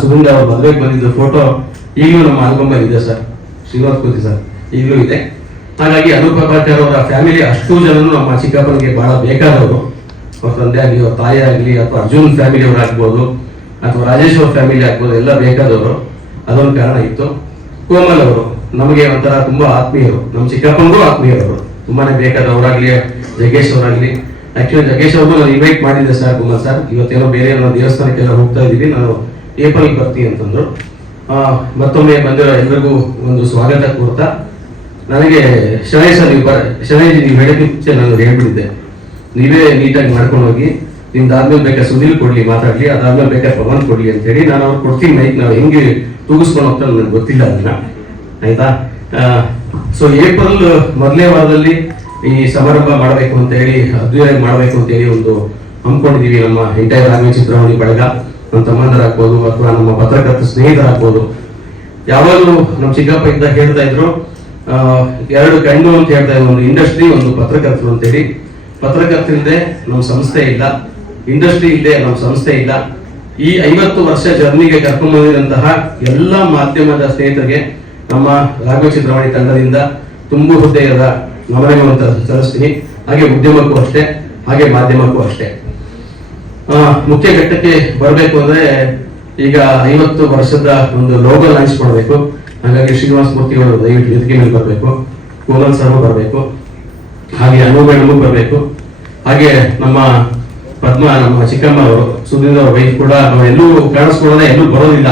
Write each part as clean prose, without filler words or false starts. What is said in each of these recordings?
ಸುಗಂಧ ಅವ್ರ ಮದುವೆಗೆ ಬಂದಿದ್ದು ಫೋಟೋ ಈಗಲೂ ನಮ್ಮ ಆಲ್ಬಮ್ ಇದೆ ಸರ್, ಶ್ರೀನಿವಾಸ್ ಪೂರ್ತಿ ಸರ್ ಈಗಲೂ ಇದೆ. ಹಾಗಾಗಿ ಅನೂಪ್ ಭಟ್ಟಾಚಾರ್ ಅವರ ಫ್ಯಾಮಿಲಿ ಅಷ್ಟು ಜನನು ನಮ್ಮ ಚಿಕ್ಕಪ್ಪನಿಗೆ ಬಹಳ ಬೇಕಾದವರು. ಅವ್ರ ತಂದೆ ಆಗಲಿ, ಅವ್ರ ತಾಯಿ ಆಗಲಿ, ಅಥವಾ ಅರ್ಜುನ್ ಫ್ಯಾಮಿಲಿ ಅವ್ರು ಆಗ್ಬೋದು, ಅಥವಾ ರಾಜೇಶ್ ಅವ್ರ ಫ್ಯಾಮಿಲಿ ಆಗ್ಬೋದು, ಎಲ್ಲ ಬೇಕಾದವರು. ಅದೊಂದು ಕಾರಣ ಇತ್ತು. ಕೋಮಲ್ ಅವರು ನಮಗೆ ಒಂಥರ ತುಂಬಾ ಆತ್ಮೀಯರು, ನಮ್ಮ ಚಿಕ್ಕಪ್ಪನಿಗೂ ಆತ್ಮೀಯರವರು, ತುಂಬಾನೇ ಬೇಕಾದವರಾಗ್ಲಿ. ಜಗ್ಗೇಶ್ ಅವರಾಗ್ಲಿ, ಆಕ್ಚುಲಿ ಜಗ್ಗೇಶ್ ಅವ್ರಿಗೂ ನಾನು ಇನ್ವೈಟ್ ಮಾಡಿದ್ದೆ ಸರ್, ಕೋಮಲ್ ಸರ್ ಇವತ್ತೇನೋ ಬೇರೆ ದೇವಸ್ಥಾನಕ್ಕೆಲ್ಲ ಹೋಗ್ತಾ ಇದ್ದೀವಿ, ನಾನು ಏಪ್ರಿಲ್ ಬರ್ತೀನಿ ಅಂತಂದ್ರು. ಮತ್ತೊಮ್ಮೆ ಬಂದಿರೋ ಎಲ್ರಿಗೂ ಒಂದು ಸ್ವಾಗತ ಕೋರ್ತಾ, ನನಗೆ ಶನೈ ಸರ್ ನೀವು ಹೇಳಿದ ಮುಂಚೆ ನಾನು ಹೇಳ್ಬಿಟ್ಟಿದ್ದೆ, ನೀವೇ ನೀಟಾಗಿ ಮಾಡ್ಕೊಂಡು ಹೋಗಿ, ನಿಮ್ದಾದ್ಮೇಲೆ ಬೇಕಾದ್ರೆ ಸುನಿಲ್ ಕೊಡ್ಲಿ ಮಾತಾಡ್ಲಿ, ಅದಾದ್ಮೇಲೆ ಬೇಕಾದ್ರೆ ಪವನ್ ಕೊಡ್ಲಿ ಅಂತ ಹೇಳಿ ನಾನು ಅವ್ರು ಕೊಡ್ತೀನಿ ಮೈಕ್. ನಾವು ಹೆಂಗೆ ತೂಗಿಸ್ಕೊಂಡು ಹೋಗ್ತಾ ನನಗೆ ಗೊತ್ತಿಲ್ಲ ಅದನ್ನ, ಆಯ್ತಾ. ಸೊ ಏಪ್ರಿಲ್ ಮೊದಲನೇ ವಾರದಲ್ಲಿ ಈ ಸಮಾರಂಭ ಮಾಡಬೇಕು ಅಂತ ಹೇಳಿ, ಅದ್ಭುತವಾಗಿ ಮಾಡಬೇಕು ಅಂತ ಹೇಳಿ ಒಂದು ಹಮ್ಮಿಕೊಂಡಿದೀವಿ. ನಮ್ಮ ಎಂಟೈರ್ ರಾಘವೇಂದ್ರ ಚಿತ್ರಮಣಿ ಬಳಗ, ನಮ್ಮ ತಮ್ಮಂದರಾಗ್ಬೋದು ಅಥವಾ ನಮ್ಮ ಪತ್ರಕರ್ತ ಸ್ನೇಹಿತರಾಗ್ಬೋದು. ಯಾವಾಗಲೂ ನಮ್ಮ ಚಿಕ್ಕಪ್ಪ ಇದ್ದ ಹೇಳ್ತಾ ಇದ್ರು, ಎರಡು ಕಣ್ಣು ಅಂತ ಹೇಳ್ತಾ ಇದ್ರು, ಒಂದು ಇಂಡಸ್ಟ್ರಿ, ಒಂದು ಪತ್ರಕರ್ತರು ಅಂತೇಳಿ. ಪತ್ರಕರ್ತರಿಲ್ಲದೆ ನಮ್ಮ ಸಂಸ್ಥೆ ಇಲ್ಲ, ಇಂಡಸ್ಟ್ರಿ ಇಲ್ಲದೆ ನಮ್ಮ ಸಂಸ್ಥೆ ಇಲ್ಲ. ಈ 50 ವರ್ಷ ಜರ್ನಿಗೆ ಕರ್ಕೊಂಡು ಬಂದಿರುವಂತಹ ಎಲ್ಲ ಮಾಧ್ಯಮದ ಸ್ನೇಹಿತರಿಗೆ ನಮ್ಮ ರಾಘವೇಂದ್ರ ಚಿತ್ರಮಣಿ ತಂಡದಿಂದ ತುಂಬು ಹೃದಯದ ನಮನವನ್ನು ಸಲ್ಲಿಸ್ತೀನಿ. ಹಾಗೆ ಉದ್ಯಮಕ್ಕೂ ಅಷ್ಟೇ, ಹಾಗೆ ಮಾಧ್ಯಮಕ್ಕೂ ಅಷ್ಟೇ. ಮುಖ್ಯ ಘಟ್ಟಕ್ಕೆ ಬರಬೇಕು ಅಂದ್ರೆ ಈಗ 50 ವರ್ಷದ ಒಂದು ಲೋಗೋ ಲಾಂಚ್ ಮಾಡಬೇಕು. ಹಾಗಾಗಿ ಶ್ರೀನಿವಾಸ ಮೂರ್ತಿಗಳು ದಯವಿಟ್ಟು ವೇದಿಕೆ ಮೇಲೆ ಬರಬೇಕು, ಕೋಮಲ್ ಸರ್ ಬರಬೇಕು, ಹಾಗೆ ಅನು ಮೇಡಮು ಬರಬೇಕು, ಹಾಗೆ ನಮ್ಮ ಪದ್ಮ, ನಮ್ಮ ಚಿಕ್ಕಮ್ಮ ಅವರು, ಸುಧೀಂದ್ರ ಅವ್ರ ವೈಫ್ ಕೂಡ ಎಲ್ಲೂ ಕಾಣಿಸ್ಕೊಳ್ಳೋಣ, ಎಲ್ಲೂ ಬರೋದಿಲ್ಲ.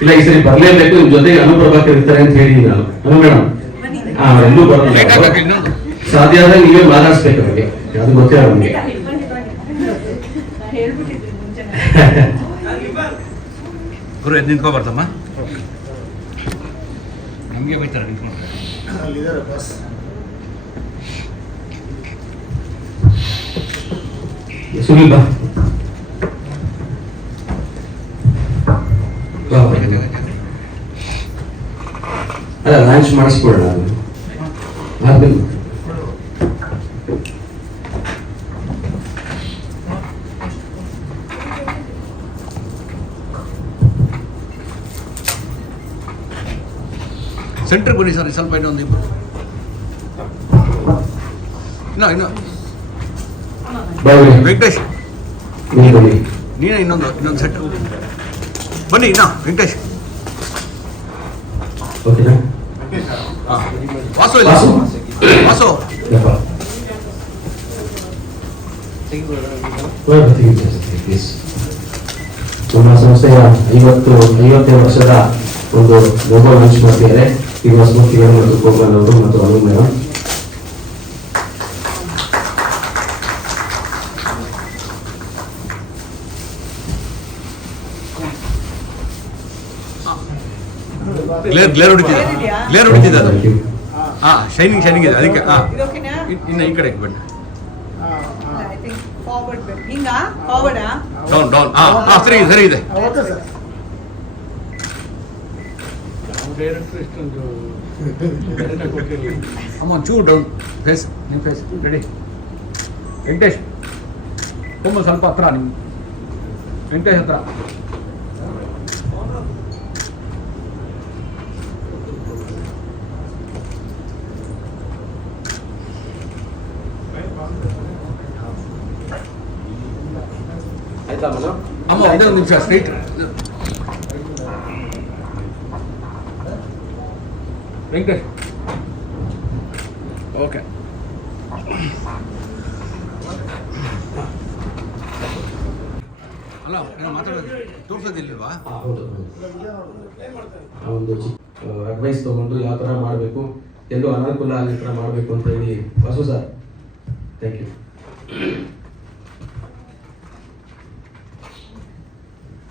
ಇಲ್ಲ ಈ ಸರಿ ಬರ್ಲೇಬೇಕು, ನಿಮ್ ಜೊತೆಗೆ ಅನುಪ್ರಭಾಕರ್ ಇರ್ತಾರೆ ಅಂತ ಹೇಳಿದ್ದೀನಿ ನಾನು. ಅನು ಮೇಡಮ್ ಎಲ್ಲೂ ಬರೋದಿಲ್ಲ, ಸಾಧ್ಯ ಆದ್ರೆ ನೀವೇ ಮಾತಾಡಿಸ್ಬೇಕು ಅವ್ರಿಗೆ, ಅದು ಗೊತ್ತಿಲ್ಲ ನಮ್ಗೆ. ಗುರು ಎದ್ದು ನಿಂತ್ಕೊಬಾರ್ದಮ್ಮ, ನಮಗೆ ಬೈತಾರೆ ನಿಂತ್ಕೊಂಡು. ಸುನಿಲ್ ಬಾ, ಅಲ್ಲ ಲಾಂಚ್ ಮಾಡಿಸ್ಕೊಳ್ಳೋಣ ಆದ್ಮೇಲೆ. ಸೆಂಟ್ರಿಗೆ ಬನ್ನಿ ಸರ್, ಸ್ವಲ್ಪ ಇನ್ನೊಂದು ಇಬ್ಬರು ಇನ್ನು ವೆಂಕಟೇಶ್, ನೀನೇ ಇನ್ನೊಂದು ಸೆಟ್ ಬನ್ನಿ. ಇನ್ನ ವೆಂಕಟೇಶ್, ವಾಸು ಇಲ್ಲ, ವಾಸು ನಮ್ಮ ಸಂಸ್ಥೆಯ 50 ವರ್ಷದ ಒಂದು ಲೋಗೋ ಲಾಂಚ್ ಮಾಡ್ತಿದ್ದಾರೆ. ಶ್ರೀನಿವಾಸ ಮೂರ್ತಿಗಳು ಮತ್ತು ಕೋಮಲ್ ಅವರು ಮತ್ತು ಅನು ಮೇಡಮ್. ಗ್ಲೇರ್ ಹೊಡಿತಿದೆ ಅದು. ಶೈನಿಂಗ್ ಇದೆ ಅದಕ್ಕೆ. ಇನ್ನು ಈ ಕಡೆ ಬನ್ನಿ, ಡೌನ್. ಸರಿ ಇದೆ. ಅಮ್ಮ ಚೂರು ಡೌನ್, ಫೇಸ್ ನಿಮ್ಮ ಫೇಸ್ ರೆಡಿ. ವೆಂಕಟೇಶ್, ತುಂಬ ಸ್ವಲ್ಪ ಹತ್ರ, ನಿಮ್ಮ ವೆಂಕಟೇಶ್ ಹತ್ರ. ಆಯ್ತಾ ಅಮ್ಮ ಒಂದೇ ಒಂದು ನಿಮಿಷ ಸ್ಟ್ರೈಟ್. ವೆಂಕಟೇಶ್ ಓಕೆ. ಅಲ್ಲ ಮಾತಾಡೋದು ತೋರಿಸೋದಿಲ್ವಾ? ಹೌದು, ಒಂದು ಅಡ್ವೈಸ್ ತಗೊಂಡು ಯಾವ ಥರ ಮಾಡಬೇಕು, ಎಲ್ಲೂ ಅನಾನುಕೂಲ ಆಗೋ ಥರ ಮಾಡಬೇಕು ಅಂತ ಹೇಳಿ. Vasu sir, thank you.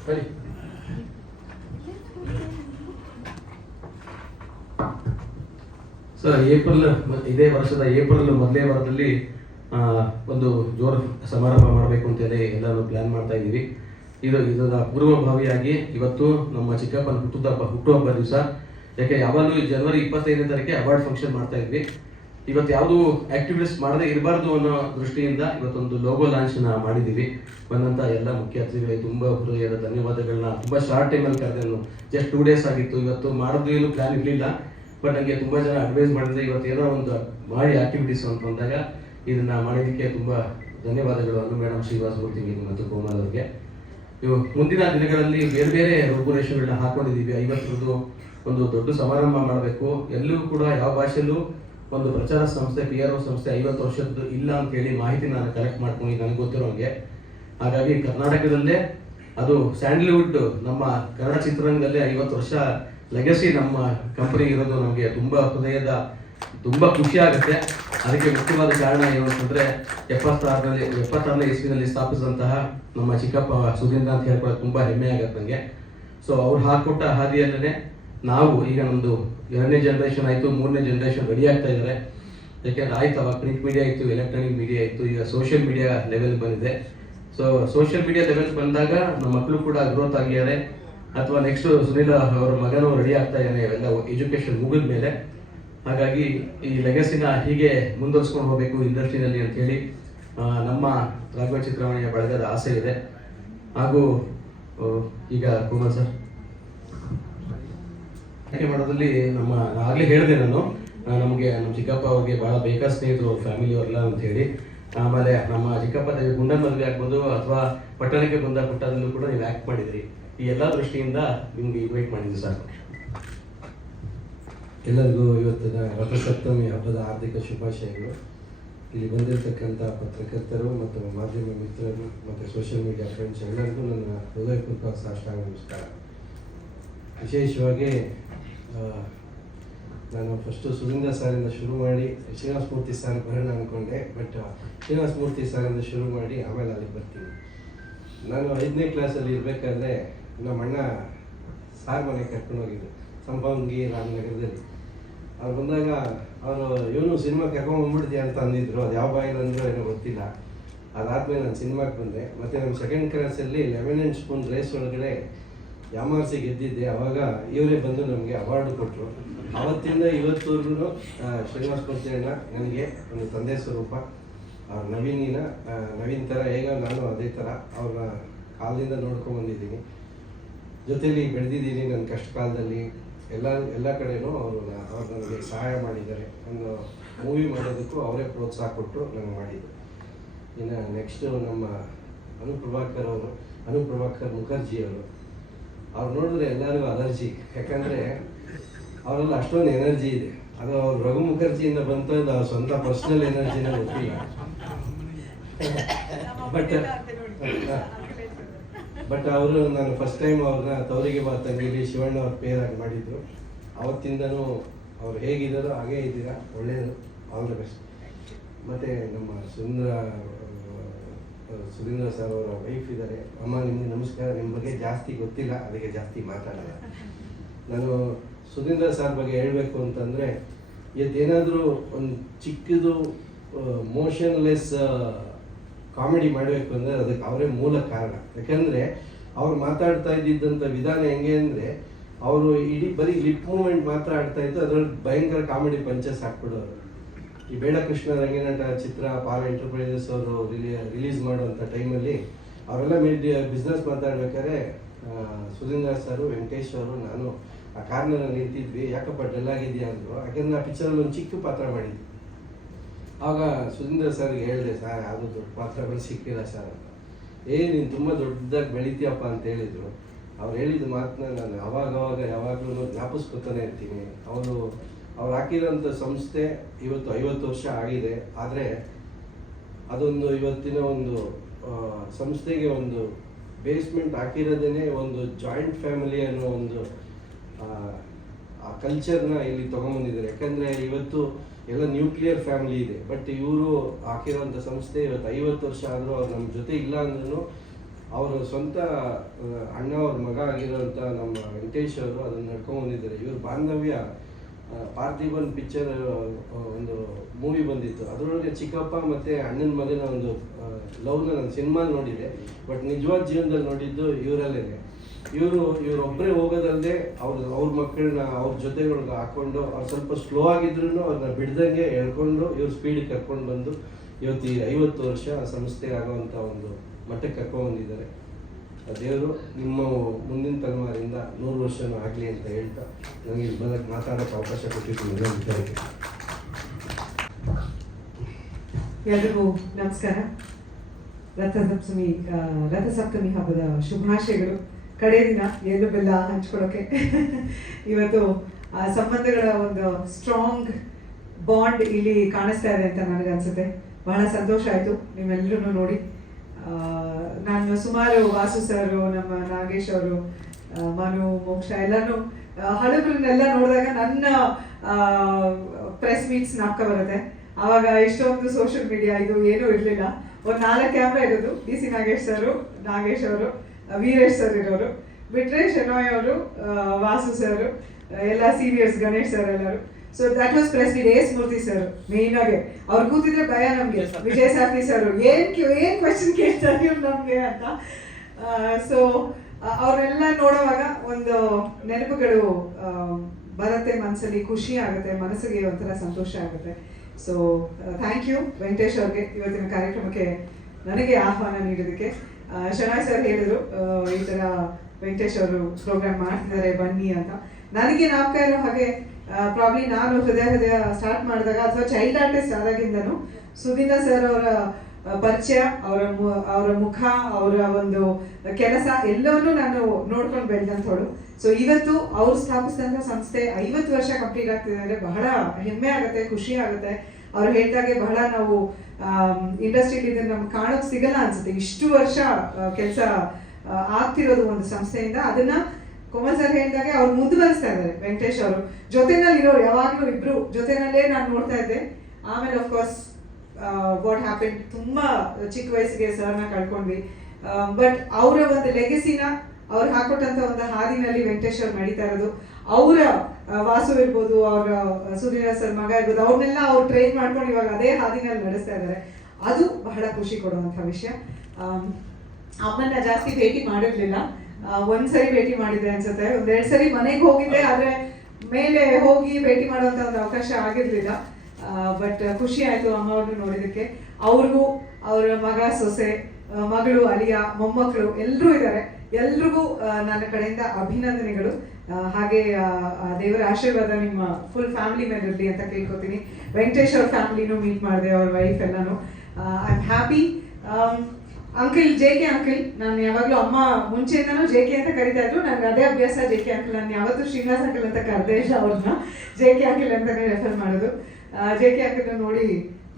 ಸರಿ, ಸರ್ ಇದೇ ವರ್ಷದ ಏಪ್ರಿಲ್ ಮೊದಲನೇ ವಾರದಲ್ಲಿ ಒಂದು ಜೋರು ಸಮಾರಂಭ ಮಾಡಬೇಕು ಅಂತೇಳಿ ಎಲ್ಲರೂ ಪ್ಲಾನ್ ಮಾಡ್ತಾ ಇದ್ದೀವಿ. ಇದರ ಪೂರ್ವಭಾವಿಯಾಗಿ ಇವತ್ತು ನಮ್ಮ ಚಿಕ್ಕಪ್ಪನ ಹುಟ್ಟುಹಬ್ಬ ದಿವಸ. ಯಾಕೆ ಯಾವಾಗಲೂ ಜನವರಿ 25ನೇ ತಾರೀಕಿಗೆ ಅವಾರ್ಡ್ ಫಂಕ್ಷನ್ ಮಾಡ್ತಾ ಇದ್ವಿ. ಇವತ್ತು ಯಾವುದು ಆಕ್ಟಿವಿಟೀಸ್ ಮಾಡದೇ ಇರಬಾರ್ದು ಅನ್ನೋ ದೃಷ್ಟಿಯಿಂದ ಇವತ್ತೊಂದು ಲೋಗೋ ಲಾಂಚ್ನ ಮಾಡಿದ್ದೀವಿ. ಬಂದಂಥ ಎಲ್ಲ ಮುಖ್ಯ ಅತಿಥಿಗಳಿಗೆ ತುಂಬ ಹೃದಯದ ಧನ್ಯವಾದಗಳನ್ನ. ತುಂಬ ಶಾರ್ಟ್ ಟೈಮಲ್ಲಿ ಕರೆದೇನು, ಜಸ್ಟ್ 2 days ಆಗಿತ್ತು. ಇವತ್ತು ಮಾಡೋದು ಏನು ಪ್ಲಾನ್ ಇರಲಿಲ್ಲ, ಬಟ್ ನನಗೆ ತುಂಬ ಜನ ಅಡ್ವೈಸ್ ಮಾಡಿದ್ರೆ ಇವತ್ತು ಏನೋ ಒಂದು ಮಾಡಿ ಆಕ್ಟಿವಿಟೀಸ್ ಅಂತ ಬಂದಾಗ ಇದನ್ನ ಮಾಡಿದ್ದಕ್ಕೆ ತುಂಬ ಧನ್ಯವಾದಗಳು ಅನು ಮೇಡಮ್, ಶ್ರೀನಿವಾಸ ಮೂರ್ತಿಗೆ ಮತ್ತು ಕೋಮಲ್ ಅವ್ರಿಗೆ. ಇವು ಮುಂದಿನ ದಿನಗಳಲ್ಲಿ ಬೇರೆ ಬೇರೆ ರೂಪುರೇಷೆಗಳನ್ನ ಹಾಕೊಂಡಿದ್ದೀವಿ. 50ರದ್ದು ಒಂದು ದೊಡ್ಡ ಸಮಾರಂಭ ಮಾಡಬೇಕು. ಎಲ್ಲೂ ಕೂಡ ಯಾವ ಭಾಷೆಯಲ್ಲೂ ಒಂದು ಪ್ರಚಾರ ಸಂಸ್ಥೆ PRO ಸಂಸ್ಥೆ 50 ವರ್ಷದ್ದು ಇಲ್ಲ ಅಂತ ಹೇಳಿ ಮಾಹಿತಿ ನಾನು ಕಲೆಕ್ಟ್ ಮಾಡ್ಕೊಂಡು ನನಗೆ ಗೊತ್ತಿರೋಂಗೆ. ಹಾಗಾಗಿ ಕರ್ನಾಟಕದಲ್ಲೇ ಅದು ಸ್ಯಾಂಡಲ್ವುಡ್ ನಮ್ಮ ಕನ್ನಡ ಚಿತ್ರರಂಗದಲ್ಲೇ 50 ವರ್ಷ ಲೆಗಸಿ ನಮ್ಮ ಕಂಪನಿ ಇರೋದು ನಮಗೆ ತುಂಬ ಹೃದಯದ ತುಂಬ ಖುಷಿ ಆಗುತ್ತೆ. ಅದಕ್ಕೆ ಮುಖ್ಯವಾದ ಕಾರಣ ಏನು ಅಂತಂದರೆ 76ನೇ ಇಸ್ವಿನಲ್ಲಿ ಸ್ಥಾಪಿಸಿದಂತಹ ನಮ್ಮ ಚಿಕ್ಕಪ್ಪ ಸುಧೀಂದ್ರ ಅಂತ ಹೇಳ್ಕೊಳ್ಳೋದು ತುಂಬ ಹೆಮ್ಮೆ ಆಗುತ್ತೆ ನನಗೆ. ಸೊ ಅವ್ರು ಹಾಕೊಟ್ಟ ಹಾದಿಯಲ್ಲೇ ನಾವು ಈಗ ನಮ್ಮದು 2ನೇ ಜನರೇಷನ್ ಆಯಿತು, 3ನೇ ಜನರೇಷನ್ ರೆಡಿ ಆಗ್ತಾ ಇದ್ದಾರೆ. ಯಾಕೆಂದ್ರೆ ಆಯ್ತು, ಅವಾಗ ಪ್ರಿಂಟ್ ಮೀಡಿಯಾ ಇತ್ತು, ಎಲೆಕ್ಟ್ರಾನಿಕ್ ಮೀಡಿಯಾ ಇತ್ತು, ಈಗ ಸೋಷಿಯಲ್ ಮೀಡಿಯಾ ಲೆವೆಲ್ ಬಂದಿದೆ. ಸೊ ಸೋಷಿಯಲ್ ಮೀಡಿಯಾ ಲೆವೆಲ್ ಬಂದಾಗ ನಮ್ಮ ಮಕ್ಕಳು ಕೂಡ ಗ್ರೋತ್ ಆಗಿದ್ದಾರೆ, ಅಥವಾ ನೆಕ್ಸ್ಟ್ ಸುನಿಲ್ ಅವರ ಮಗನೂ ರೆಡಿ ಆಗ್ತಾ ಇದ್ದಾನೆ ಎಲ್ಲ ಎಜುಕೇಶನ್ ಮುಗಿದ ಮೇಲೆ. ಹಾಗಾಗಿ ಈ ಲೆಗಸಿನ ಹೀಗೆ ಮುಂದುವರ್ಸ್ಕೊಂಡು ಹೋಗಬೇಕು ಇಂಡಸ್ಟ್ರಿನಲ್ಲಿ ಅಂತೇಳಿ ನಮ್ಮ ರಾಘವ ಚಿತ್ರಮಣಿಯ ಬಳಗದ ಆಸೆ ಇದೆ. ಹಾಗೂ ಈಗ ಕುಮಾರ್ ಸರ್ ಆಯ್ಕೆ ಮಾಡೋದ್ರಲ್ಲಿ ಆಗಲೇ ಹೇಳಿದೆ ನಾನು, ನಮಗೆ ನಮ್ಮ ಚಿಕ್ಕಪ್ಪ ಅವ್ರಿಗೆ ಭಾಳ ಬೇಕಾದ ಸ್ನೇಹಿತರು, ಅವ್ರ ಫ್ಯಾಮಿಲಿ ಅವರೆಲ್ಲ ಅಂತ ಹೇಳಿ. ಆಮೇಲೆ ನಮ್ಮ ಚಿಕ್ಕಪ್ಪ ಗುಂಡನ್ ಮದುವೆ ಆಗ್ಬೋದು ಅಥವಾ ಪಟ್ಟಣಕ್ಕೆ ಬಂದ ಪುಟ್ಟದಲ್ಲೂ ಕೂಡ ನೀವು ಆ್ಯಕ್ಟ್ ಮಾಡಿದ್ರಿ. ಈ ಎಲ್ಲ ದೃಷ್ಟಿಯಿಂದ ನಿಮ್ಗೆ ಇನ್ವೈಟ್ ಮಾಡಿದ್ವಿ ಸರ್. ಎಲ್ಲರಿಗೂ ಇವತ್ತಿನ ರಥಸಪ್ತಮಿ ಹಬ್ಬದ ಹಾರ್ದಿಕ ಶುಭಾಶಯಗಳು. ಇಲ್ಲಿ ಬಂದಿರತಕ್ಕಂಥ ಪತ್ರಕರ್ತರು ಮತ್ತು ಮಾಧ್ಯಮ ಮಿತ್ರರು ಮತ್ತು ಸೋಷಿಯಲ್ ಮೀಡಿಯಾ ಫ್ರೆಂಡ್ಸ್ ಎಲ್ಲರಿಗೂ ನನ್ನ ಹೃದಯಪೂರ್ವಕ ಸಾಷ್ಟಾಂಗ ನಮಸ್ಕಾರ. ವಿಶೇಷವಾಗಿ ನಾನು ಫಸ್ಟು ಸುಧೀಂದ್ರ ಸಾರಿಂದ ಶುರು ಮಾಡಿ ಶ್ರೀನಿವಾಸ ಮೂರ್ತಿ ಸಾರ್ ಬರೋಣ ಅಂದ್ಕೊಂಡೆ, ಬಟ್ ಶ್ರೀನಿವಾಸ ಮೂರ್ತಿ ಸಾರಿಂದ ಶುರು ಮಾಡಿ ಆಮೇಲೆ ಅಲ್ಲಿಗೆ ಬರ್ತೀನಿ. ನಾನು 5ನೇ ಕ್ಲಾಸಲ್ಲಿ ಇರಬೇಕಾದ್ರೆ ನಮ್ಮ ಅಣ್ಣ ಸಾರ್ ಮನೆಗೆ ಕರ್ಕೊಂಡು ಹೋಗಿದ್ದು ಸಂಪಂಗಿ ರಾಮನಗರದಲ್ಲಿ. ಅವ್ರು ಬಂದಾಗ ಅವರು ಇವನು ಸಿನಿಮಾ ಕರ್ಕೊಂಡ್ಬಂದ್ಬಿಡ್ತೀಯ ಅಂತ ಅಂದಿದ್ರು. ಅದು ಯಾವ ಬಾಯಲ್ಲಿ ಅಂದರೂ ಏನೋ ಗೊತ್ತಿಲ್ಲ. ಅದಾದಮೇಲೆ ನಾನು ಸಿನಿಮಾಗೆ ಬಂದೆ. ಮತ್ತು ನಮ್ಮ 2nd ಕ್ಲಾಸಲ್ಲಿ 11 ಸ್ಪೂನ್ ರೇಸ್ ಒಳಗಡೆ ಯಾಮಾರ್ಸಿ ಗೆದ್ದಿದ್ದೆ. ಆವಾಗ ಇವರೇ ಬಂದು ನಮಗೆ ಅವಾರ್ಡು ಕೊಟ್ಟರು. ಆವತ್ತಿಂದ ಇವತ್ತವರೆಗೂ ಶ್ರೀನಿವಾಸ ಮೂರ್ತಿ ಅಣ್ಣ ನನಗೆ ಒಂದು ತಂದೆ ಸ್ವರೂಪ. ಅವ್ರ ನವೀನ್ ಥರ ಹೇಗೋ ನಾನು ಅದೇ ಥರ ಅವ್ರನ್ನ ಕಾಲದಿಂದ ನೋಡ್ಕೊಂಡ್ಬಂದಿದ್ದೀನಿ, ಜೊತೆಲಿ ಬೆಳೆದಿದ್ದೀನಿ. ನನ್ನ ಕಷ್ಟ ಕಾಲದಲ್ಲಿ ಎಲ್ಲ ಕಡೆಯೂ ಅವ್ರು ನನಗೆ ಸಹಾಯ ಮಾಡಿದ್ದಾರೆ. ಒಂದು ಮೂವಿ ಮಾಡೋದಕ್ಕೂ ಅವರೇ ಪ್ರೋತ್ಸಾಹ ಕೊಟ್ಟು ನನಗೆ ಮಾಡಿದ್ರು. ಇನ್ನು ನೆಕ್ಸ್ಟು ನಮ್ಮ ಅನುಪ್ರಭಾಕರ್ ಮುಖರ್ಜಿ ಅವ್ರು ನೋಡಿದ್ರೆ ಎಲ್ಲರಿಗೂ ಅಲರ್ಜಿ. ಯಾಕಂದರೆ ಅವರೆಲ್ಲ ಅಷ್ಟೊಂದು ಎನರ್ಜಿ ಇದೆ. ಅದು ಅವ್ರು ರಘು ಮುಖರ್ಜಿಯಿಂದ ಬಂತು, ಅವ್ರ ಸ್ವಂತ ಪರ್ಸ್ನಲ್ ಎನರ್ಜಿನ ಗೊತ್ತಿಲ್ಲ. ಬಟ್ ಅವರು ನಾನು ಫಸ್ಟ್ ಟೈಮ್ ಅವ್ರನ್ನ ತವರಿಗೆ ಬಾ ತಂಗಿಲಿ ಶಿವಣ್ಣ ಅವ್ರ ಪೇರಾಗಿ ಮಾಡಿದ್ರು. ಅವತ್ತಿಂದನೂ ಅವ್ರು ಹೇಗಿದ್ದಾರೋ ಹಾಗೇ ಇದ್ದೀರಾ, ಒಳ್ಳೆಯದು, ಆಲ್ ದ ಬೆಸ್ಟ್. ಮತ್ತು ನಮ್ಮ ಸುಧೀಂದ್ರ ಸರ್ ಅವರ ವೈಫ್ ಇದ್ದಾರೆ. ಅಮ್ಮ ನಿಮಗೆ ನಮಸ್ಕಾರ. ನಿಮ್ಮ ಬಗ್ಗೆ ಜಾಸ್ತಿ ಗೊತ್ತಿಲ್ಲ, ಅದಕ್ಕೆ ಜಾಸ್ತಿ ಮಾತಾಡಲ್ಲ. ನಾನು ಸುಧೀಂದ್ರ ಸರ್ ಬಗ್ಗೆ ಹೇಳಬೇಕು ಅಂತಂದರೆ, ಏನಾದರೂ ಒಂದು ಚಿಕ್ಕದು ಮೋಷನ್ಲೆಸ್ ಕಾಮಿಡಿ ಮಾಡಬೇಕು ಅಂದರೆ ಅದಕ್ಕೆ ಅವರೇ ಮೂಲ ಕಾರಣ. ಯಾಕಂದರೆ ಅವ್ರು ಮಾತಾಡ್ತಾ ಇದ್ದಿದ್ದಂಥ ವಿಧಾನ ಹೆಂಗೆ ಅಂದರೆ, ಅವರು ಇಡೀ ಬರೀ ಲಿಪ್ ಮೂಮೆಂಟ್ ಮಾತ್ರ ಆಡ್ತಾ ಇತ್ತು, ಅದರಲ್ಲಿ ಭಯಂಕರ ಕಾಮಿಡಿ ಪಂಚಸ್ ಹಾಕ್ಬಿಡೋರು. ಈ ಬೇಡ ಕೃಷ್ಣ ರಂಗನಾಟ ಚಿತ್ರ ಪಾಲ್ ಎಂಟರ್ಪ್ರೈಸಸ್ ಅವರು ರಿಲೀಸ್ ಮಾಡುವಂಥ ಟೈಮಲ್ಲಿ ಅವರೆಲ್ಲ ಬಿಸ್ನೆಸ್ ಮಾತಾಡ್ಬೇಕಾದ್ರೆ ಸುಧೀಂದ್ರ ಸರು, ವೆಂಕಟೇಶ್ ಅವರು, ನಾನು ಆ ಕಾರ್ನಲ್ಲಿ ನಿಂತಿದ್ವಿ. ಯಾಕಪ್ಪ ಡಲ್ ಆಗಿದೆಯಾ ಅಂದರು. ಯಾಕಂದರೆ ಆ ಪಿಕ್ಚರಲ್ಲಿ ಒಂದು ಚಿಕ್ಕ ಪಾತ್ರ ಮಾಡಿದ್ವಿ. ಆಗ ಸುಧೀಂದ್ರ ಸರ್ಗೆ ಹೇಳಿದೆ, ಸರ್ ಯಾವುದೂ ದೊಡ್ಡ ಪಾತ್ರಗಳು ಸಿಕ್ಕಿಲ್ಲ ಸರ್ ಅಂತ. ನೀನು ತುಂಬ ದೊಡ್ಡದಾಗಿ ಬೆಳಿತೀಯಪ್ಪ ಅಂತ ಹೇಳಿದರು. ಅವ್ರು ಹೇಳಿದ ಮಾತನ್ನ ನಾನು ಯಾವಾಗಲೂ ಜ್ಞಾಪಿಸ್ಕೊತಾನೆ ಇರ್ತೀನಿ. ಅವ್ರು ಹಾಕಿರೋಂಥ ಸಂಸ್ಥೆ ಇವತ್ತು 50 ವರ್ಷ ಆಗಿದೆ. ಆದರೆ ಅದೊಂದು ಇವತ್ತಿನ ಒಂದು ಸಂಸ್ಥೆಗೆ ಒಂದು ಬೇಸ್ಮೆಂಟ್ ಹಾಕಿರೋದೇ ಒಂದು ಜಾಯಿಂಟ್ ಫ್ಯಾಮಿಲಿ ಅನ್ನೋ ಒಂದು ಆ ಕಲ್ಚರ್ನ ಇಲ್ಲಿ ತೊಗೊಂಬಂದಿದ್ದಾರೆ. ಯಾಕಂದರೆ ಇವತ್ತು ಎಲ್ಲ ನ್ಯೂಕ್ಲಿಯರ್ ಫ್ಯಾಮಿಲಿ ಇದೆ. ಬಟ್ ಇವರು ಹಾಕಿರೋಂಥ ಸಂಸ್ಥೆ ಇವತ್ತು 50 ವರ್ಷ ಆದರೂ ಅವ್ರು ನಮ್ಮ ಜೊತೆ ಇಲ್ಲ ಅಂದ್ರೂ ಅವರು ಸ್ವಂತ ಅಣ್ಣ ಅವ್ರ ಮಗ ಆಗಿರೋಂಥ ನಮ್ಮ ವೆಂಕಟೇಶ್ ಅವರು ಅದನ್ನು ನಡ್ಕೊಂಡ್ಬಂದಿದ್ದಾರೆ. ಇವ್ರ ಬಾಂಧವ್ಯ ಪಾರ್ಥಿಬನ್ ಪಿಕ್ಚರ್ ಒಂದು ಮೂವಿ ಬಂದಿತ್ತು, ಅದರೊಳಗೆ ಚಿಕ್ಕಪ್ಪ ಮತ್ತು ಅಣ್ಣನ ಮಗನ ಒಂದು ಲವ್ನ ನಾನು ಸಿನಿಮಾ ನೋಡಿದೆ. ಬಟ್ ನಿಜವಾದ ಜೀವನದಲ್ಲಿ ನೋಡಿದ್ದು ಇವರಲ್ಲೇ. ಇವರೊಬ್ಬರೇ ಹೋಗೋದಲ್ಲದೆ ಅವ್ರ ಮಕ್ಕಳನ್ನ ಅವ್ರ ಜೊತೆಗಳ್ಗೆ ಹಾಕ್ಕೊಂಡು, ಅವ್ರು ಸ್ವಲ್ಪ ಸ್ಲೋ ಆಗಿದ್ರು ಅವ್ರನ್ನ ಬಿಡ್ದಂಗೆ ಎಳ್ಕೊಂಡು ಇವ್ರು ಸ್ಪೀಡಿಗೆ ಕರ್ಕೊಂಡು ಬಂದು ಇವತ್ತು ಈ 50 ವರ್ಷ ಸಂಸ್ಥೆ ಆಗೋವಂಥ ಒಂದು ಮಟ್ಟಕ್ಕೆ ಕರ್ಕೊಂಡ್ಬಂದಿದ್ದಾರೆ. ದೇವರು ನಿಮ್ಮ ಮುಂದಿನ ತಲೆಮಾರಿಂದ 100 ವರ್ಷನೂ ಆಗಲಿ ಅಂತ ಹೇಳ್ತಾ ನನಗೆ ಇಲ್ಲಿ ಬಂದಕ್ಕೆ ಮಾತಾಡೋಕ್ಕೆ ಅವಕಾಶ ಕೊಟ್ಟಿದ್ದೀನಿ. ಎಲ್ರಿಗೂ ನಮಸ್ಕಾರ. ರಥಸಪ್ತಮಿ ಹಬ್ಬದ ಶುಭಾಶಯಗಳು. ಕಡೆ ದಿನ ಎಳ್ಳು ಬೆಲ್ಲ ಹಂಚ್ಕೊಳ್ಳೋಕೆ ಇವತ್ತು ಆ ಸಂಬಂಧಗಳ ಒಂದು ಸ್ಟ್ರಾಂಗ್ ಬಾಂಡ್ ಇಲ್ಲಿ ಕಾಣಿಸ್ತಾ ಇದೆ ಅಂತ ನನಗನ್ಸುತ್ತೆ. ಬಹಳ ಸಂತೋಷ ಆಯಿತು ನಿಮ್ಮೆಲ್ಲರೂ ನೋಡಿ. ನಾನು ಸುಮಾರು ವಾಸು ಸರ್, ನಮ್ಮ ನಾಗೇಶ್ ಅವರು, ಮನು, ಮೋಕ್ಷ ಎಲ್ಲರೂ ಹಳಬ್ರನ್ನೆಲ್ಲ ನೋಡಿದಾಗ ನನ್ನ ಪ್ರೆಸ್ ಮೀಟ್ಸ್ ನಾಪ್ಕ ಬರುತ್ತೆ. ಆವಾಗ ಇಷ್ಟೊಂದು ಸೋಷಿಯಲ್ ಮೀಡಿಯಾ ಇದು ಏನೂ ಇರಲಿಲ್ಲ. ಒಂದು 4 ಕ್ಯಾಮ್ರಾ ಇರೋದು. DC ನಾಗೇಶ್ ಸರು, ನಾಗೇಶ್ ಅವರು, ವೀರೇಶ್ ಸರ್ ಇರೋರು, ಬಿಟ್ರೆ ಶೆನಾಯ್ ಅವರು, ವಾಸು ಸರ್, ಎಲ್ಲ ಸೀನಿಯರ್ಸ್, ಗಣೇಶ್ ಸರ್ ಎಲ್ಲರೂ. So that was press meet. Murthy sir main ಆಗಿ ಅವ್ರು ಕೂತಿದ್ರೆ ಭಯ ನಮಗೆ. ವಿಜಯ್ ಸಾರ್ಥಿ ಸರ್ ಏನ್ ಕ್ವೆಶನ್ ಕೇಳ್ತಾರೆ ಇವ್ರು ನಮ್ಗೆ ಅಂತ. ಸೊ ಅವರೆಲ್ಲ ನೋಡುವಾಗ ಒಂದು ನೆನಪುಗಳು ಬರುತ್ತೆ ಮನಸ್ಸಲ್ಲಿ, ಖುಷಿ ಆಗುತ್ತೆ, ಮನಸ್ಸಿಗೆ ಒಂಥರ ಸಂತೋಷ ಆಗುತ್ತೆ. ಸೊ ಥ್ಯಾಂಕ್ ಯು ವೆಂಕಟೇಶ್ ಅವ್ರಿಗೆ ಇವತ್ತಿನ ಕಾರ್ಯಕ್ರಮಕ್ಕೆ ನನಗೆ ಆಹ್ವಾನ ನೀಡೋದಕ್ಕೆ. ಶನಾಯ್ ಸರ್ ಹೇಳಿದ್ರು ಈ ಥರ ವೆಂಕಟೇಶ್ ಅವರು ಪ್ರೋಗ್ರಾಮ್ ಮಾಡ್ತಿದ್ದಾರೆ ಬನ್ನಿ ಅಂತ. ನನಗೆ ನಾಪ್ಕ ಇರೋ ಹಾಗೆ ಪ್ರಾಬ್ಲಿ ನಾನು ಹೃದಯ ಸ್ಟಾರ್ಟ್ ಮಾಡಿದಾಗ ಅಥವಾ ಚೈಲ್ಡ್ ಆರ್ಟಿಸ್ಟ್ ಆದಾಗಿಂದನೂ ಸುಧೀಂದ್ರ ಸರ್ ಅವರ ಪರಿಚಯ, ಅವರ ಮುಖ, ಅವರ ಒಂದು ಕೆಲಸ ಎಲ್ಲವನ್ನೂ ನಾನು ನೋಡ್ಕೊಂಡು ಬೆಳೆದಂಥವಳು. ಸೊ ಇವತ್ತು ಅವ್ರು ಸ್ಥಾಪಿಸಿದಂಥ ಸಂಸ್ಥೆ 50 ವರ್ಷ ಕಂಪ್ಲೀಟ್ ಆಗ್ತಿದೆ ಅಂದರೆ ಬಹಳ ಹೆಮ್ಮೆ ಆಗುತ್ತೆ, ಖುಷಿ ಆಗುತ್ತೆ. ಅವ್ರು ಹೇಳಿದಾಗೆ ಬಹಳ ನಾವು ಇಂಡಸ್ಟ್ರಿಯಲ್ಲಿ ಇದನ್ನು ನಮ್ಗೆ ಕಾಣೋಕೆ ಸಿಗಲ್ಲ ಅನ್ಸುತ್ತೆ. ಇಷ್ಟು ವರ್ಷ ಕೆಲಸ ಆಗ್ತಿರೋದು ಒಂದು ಸಂಸ್ಥೆಯಿಂದ. ಅದನ್ನ ಕೋಮಲ್ ಸರ್ ಹೇಳಿದಾಗೆ ಅವ್ರು ಮುಂದುವರಿಸ್ತಾ ಇದ್ದಾರೆ. ವೆಂಕಟೇಶ್ ಅವರು ಜೊತೆನಲ್ಲಿ ಇರೋರು ಯಾವಾಗಲೂ ಇಬ್ರು ಜೊತೆನಲ್ಲೇ ನಾನು ನೋಡ್ತಾ ಇದ್ದೆ. ಆಮೇಲೆ ಆಫ್ಕೋರ್ಸ್ ವಾಟ್ ಹ್ಯಾಪನ್, ತುಂಬಾ ಚಿಕ್ಕ ವಯಸ್ಸಿಗೆ ಸರ್ನ ಕಳ್ಕೊಂಡ್ವಿ. ಬಟ್ ಅವರ ಒಂದು ಲೆಗಸಿನ ಅವ್ರು ಹಾಕೊಟ್ಟಂತ ಒಂದು ಹಾದಿನಲ್ಲಿ ವೆಂಕಟೇಶ್ ಅವ್ರು ನಡೀತಾ ಇರೋದು. ಅವರ ವಾಸು ಇರ್ಬೋದು, ಅವರ ಸುಧೀರ ಸರ್ ಮಗ ಇರ್ಬೋದು, ಅವ್ರನ್ನೆಲ್ಲ ಅವ್ರು ಟ್ರೈನ್ ಮಾಡ್ಕೊಂಡು ಇವಾಗ ಅದೇ ಹಾದಿನಲ್ಲಿ ನಡೆಸ್ತಾ ಇದ್ದಾರೆ. ಅದು ಬಹಳ ಖುಷಿ ಕೊಡುವಂಥ ವಿಷಯ. ಅಮ್ಮನ್ನ ಜಾಸ್ತಿ ಭೇಟಿ ಮಾಡಿರ್ಲಿಲ್ಲ. ಒಂದ್ಸರಿ ಭೇಟಿ ಮಾಡಿದ್ದೆ ಅನ್ಸುತ್ತೆ, 1-2 ಸರಿ ಮನೆಗೆ ಹೋಗಿದ್ದೆ, ಆದ್ರೆ ಮೇಲೆ ಹೋಗಿ ಭೇಟಿ ಮಾಡುವಂತ ಒಂದು ಅವಕಾಶ ಆಗಿರ್ಲಿಲ್ಲ. ಬಟ್ ಖುಷಿ ಆಯ್ತು ಅಮ್ಮ ಅವ್ರನ್ನ ನೋಡಿದಕ್ಕೆ. ಅವ್ರಿಗೂ ಅವರ ಮಗ, ಸೊಸೆ, ಮಗಳು, ಅಳಿಯ, ಮೊಮ್ಮಕ್ಕಳು ಎಲ್ಲರೂ ಇದ್ದಾರೆ. ಎಲ್ರಿಗೂ ನನ್ನ ಕಡೆಯಿಂದ ಅಭಿನಂದನೆಗಳು. ಹಾಗೆ ದೇವರ ಆಶೀರ್ವಾದ ನಿಮ್ಮ ಫುಲ್ ಫ್ಯಾಮಿಲಿ ಮೇಲೆ ಇರಲಿ ಅಂತ ಕೇಳ್ಕೊತೀನಿ. ವೆಂಕಟೇಶ್ ಅವ್ರ ಫ್ಯಾಮಿಲಿನೂ ಮೀಟ್ ಮಾಡಿದೆ, ಅವ್ರ ವೈಫ್ ಎಲ್ಲಾನು. I am happy. Uncle, JK uncle, ನಾನು ಯಾವಾಗಲೂ ಅಮ್ಮ ಮುಂಚೆಯಿಂದನೂ JK ಅಂತ ಕರಿತಾ ಇದ್ರು. ನನಗೆ ಅದೇ ಅಭ್ಯಾಸ, JK ಅಂಕಲ್. ನಾನು ಯಾವತ್ತೂ ಶ್ರೀನಿವಾಸ್ ಅಂಕಲ್ ಅಂತ ಕರೆದೇ ಇಲ್ಲ ಅವ್ರನ್ನ, JK ಅಂಕಲ್ ಅಂತಾನೆ ರೆಫರ್ ಮಾಡೋದು. JK ಅಂಕಲ್ ನೋಡಿ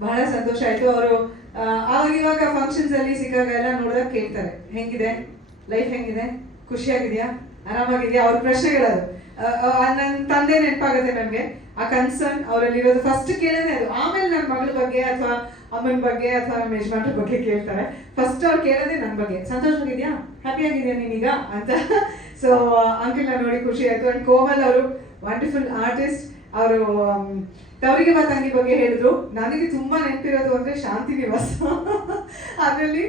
ಬಹಳ ಸಂತೋಷ ಆಯ್ತು. ಅವರು ಇವಾಗ ಫಂಕ್ಷನ್ಸ್ ಅಲ್ಲಿ ಸಿಕ್ಕಾಗ ಎಲ್ಲ ನೋಡಿದಾಗ ಕೇಳ್ತಾರೆ, ಹೆಂಗಿದೆ ಲೈಫ್, ಹೆಂಗಿದೆ, ಖುಷಿಯಾಗಿದೆಯಾ, ಆರಾಮಾಗಿದೆಯಾ, ಅವ್ರ ಪ್ರಶ್ನೆಗಳದು. ನನ್ನ ತಂದೆ ನೆನಪಾಗುತ್ತೆ ನನಗೆ. ಆ ಕನ್ಸರ್ನ್ ಅವರಲ್ಲಿರೋದು ಫಸ್ಟ್ ಕೇಳೋದೇ ಅದು. ಆಮೇಲೆ ನನ್ನ ಮಗಳ ಬಗ್ಗೆ ಅಥವಾ ಅಮ್ಮನ ಬಗ್ಗೆ ಅಥವಾ ನಮ್ಮ ಯಜಮಾನ್ರ ಬಗ್ಗೆ ಕೇಳ್ತಾರೆ. ಫಸ್ಟ್ ಅವ್ರು ಕೇಳೋದೇ ನನ್ನ ಬಗ್ಗೆ, ಸಂತೋಷವಾಗಿದೆಯಾ, ಹ್ಯಾಪಿ ಆಗಿದೆಯಾ ನೀನೀಗ ಅಂತ. ಸೊ ಅಂಕಲ್ನ ನೋಡಿ ಖುಷಿ ಆಯ್ತು. ಅಂಡ್ ಕೋಮಲ್ ಅವರು ವಂಡರ್ಫುಲ್ ಆರ್ಟಿಸ್ಟ್. ಅವರು ತವರಿಗೆ ತಂಗಿ ಬಗ್ಗೆ ಹೇಳಿದ್ರು. ನನಗೆ ತುಂಬಾ ನೆನಪಿರೋದು ಅಂದ್ರೆ ಶಾಂತಿ ನಿವಾಸ. ಅದರಲ್ಲಿ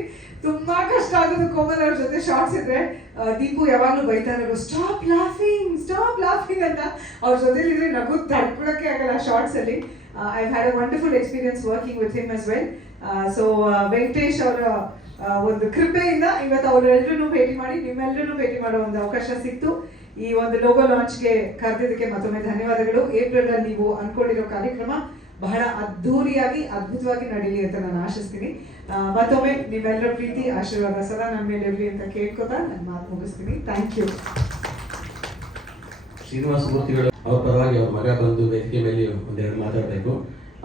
ತುಂಬಾ ಕಷ್ಟ ಆಗೋದು ಕೋಮಲ್ ಅವ್ರ ಜೊತೆ ಶಾರ್ಟ್ಸ್ ಇದ್ರೆ. ದೀಪು ಯಾವಾಗ್ಲೂ ಬೈತಾ ಇರೋರು, ಸ್ಟಾಪ್ ಲಾಫಿಂಗ್ ಅಂತ. ಅವ್ರ ಜೊತೆಲಿದ್ರೆ ನಗು ತಡ್ಕೊಳಕ್ಕೆ ಆಗಲ್ಲ ಶಾರ್ಟ್ಸ್ ಅಲ್ಲಿ. I had a wonderful experience working with him as well. So Venkatesh ಅವರ ಒಂದು ಕೃಪೆಯಿಂದ ಇವತ್ತು ಅವರೆಲ್ಲರೂ ಭೇಟಿ ಮಾಡಿ, ನಿಮ್ಮೆಲ್ಲರೂ ಭೇಟಿ ಮಾಡೋ ಒಂದು ಅವಕಾಶ ಸಿಕ್ತು. ಈ ಒಂದು ಲೋಗೋ ಲಾಂಚ್ಗೆ ಕರೆದಿದ್ದಕ್ಕೆ ಮತ್ತೊಮ್ಮೆ ಧನ್ಯವಾದಗಳು. ಏಪ್ರಿಲ್ ಅಲ್ಲಿ ನೀವು ಅನ್ಕೊಂಡಿರೋ ಕಾರ್ಯಕ್ರಮ ಬಹಳ ಅದ್ಧೂರಿಯಾಗಿ, ಅದ್ಭುತವಾಗಿ ನಡೀಲಿ ಅಂತ ನಾನು ಆಶಿಸ್ತೀನಿ. ಮತ್ತೊಮ್ಮೆ ನಿಮ್ಮೆಲ್ಲರ ಪ್ರೀತಿ, ಆಶೀರ್ವಾದ ಸದಾ ನನ್ನ ಮೇಲೆ ಇರಲಿ ಅಂತ ಕೇಳ್ಕೊತಾ ನನ್ನ ಮಾತು ಮುಗಿಸ್ತೀನಿ. Thank you. ಶ್ರೀನಿವಾಸ ಮೂರ್ತಿಗಳು ಅವ್ರ ಪರವಾಗಿ ಅವ್ರ ಮಗ ಬಂದು ವೇದಿಕೆ ಮೇಲೆ ಒಂದೆರಡು ಮಾತಾಡಬೇಕು.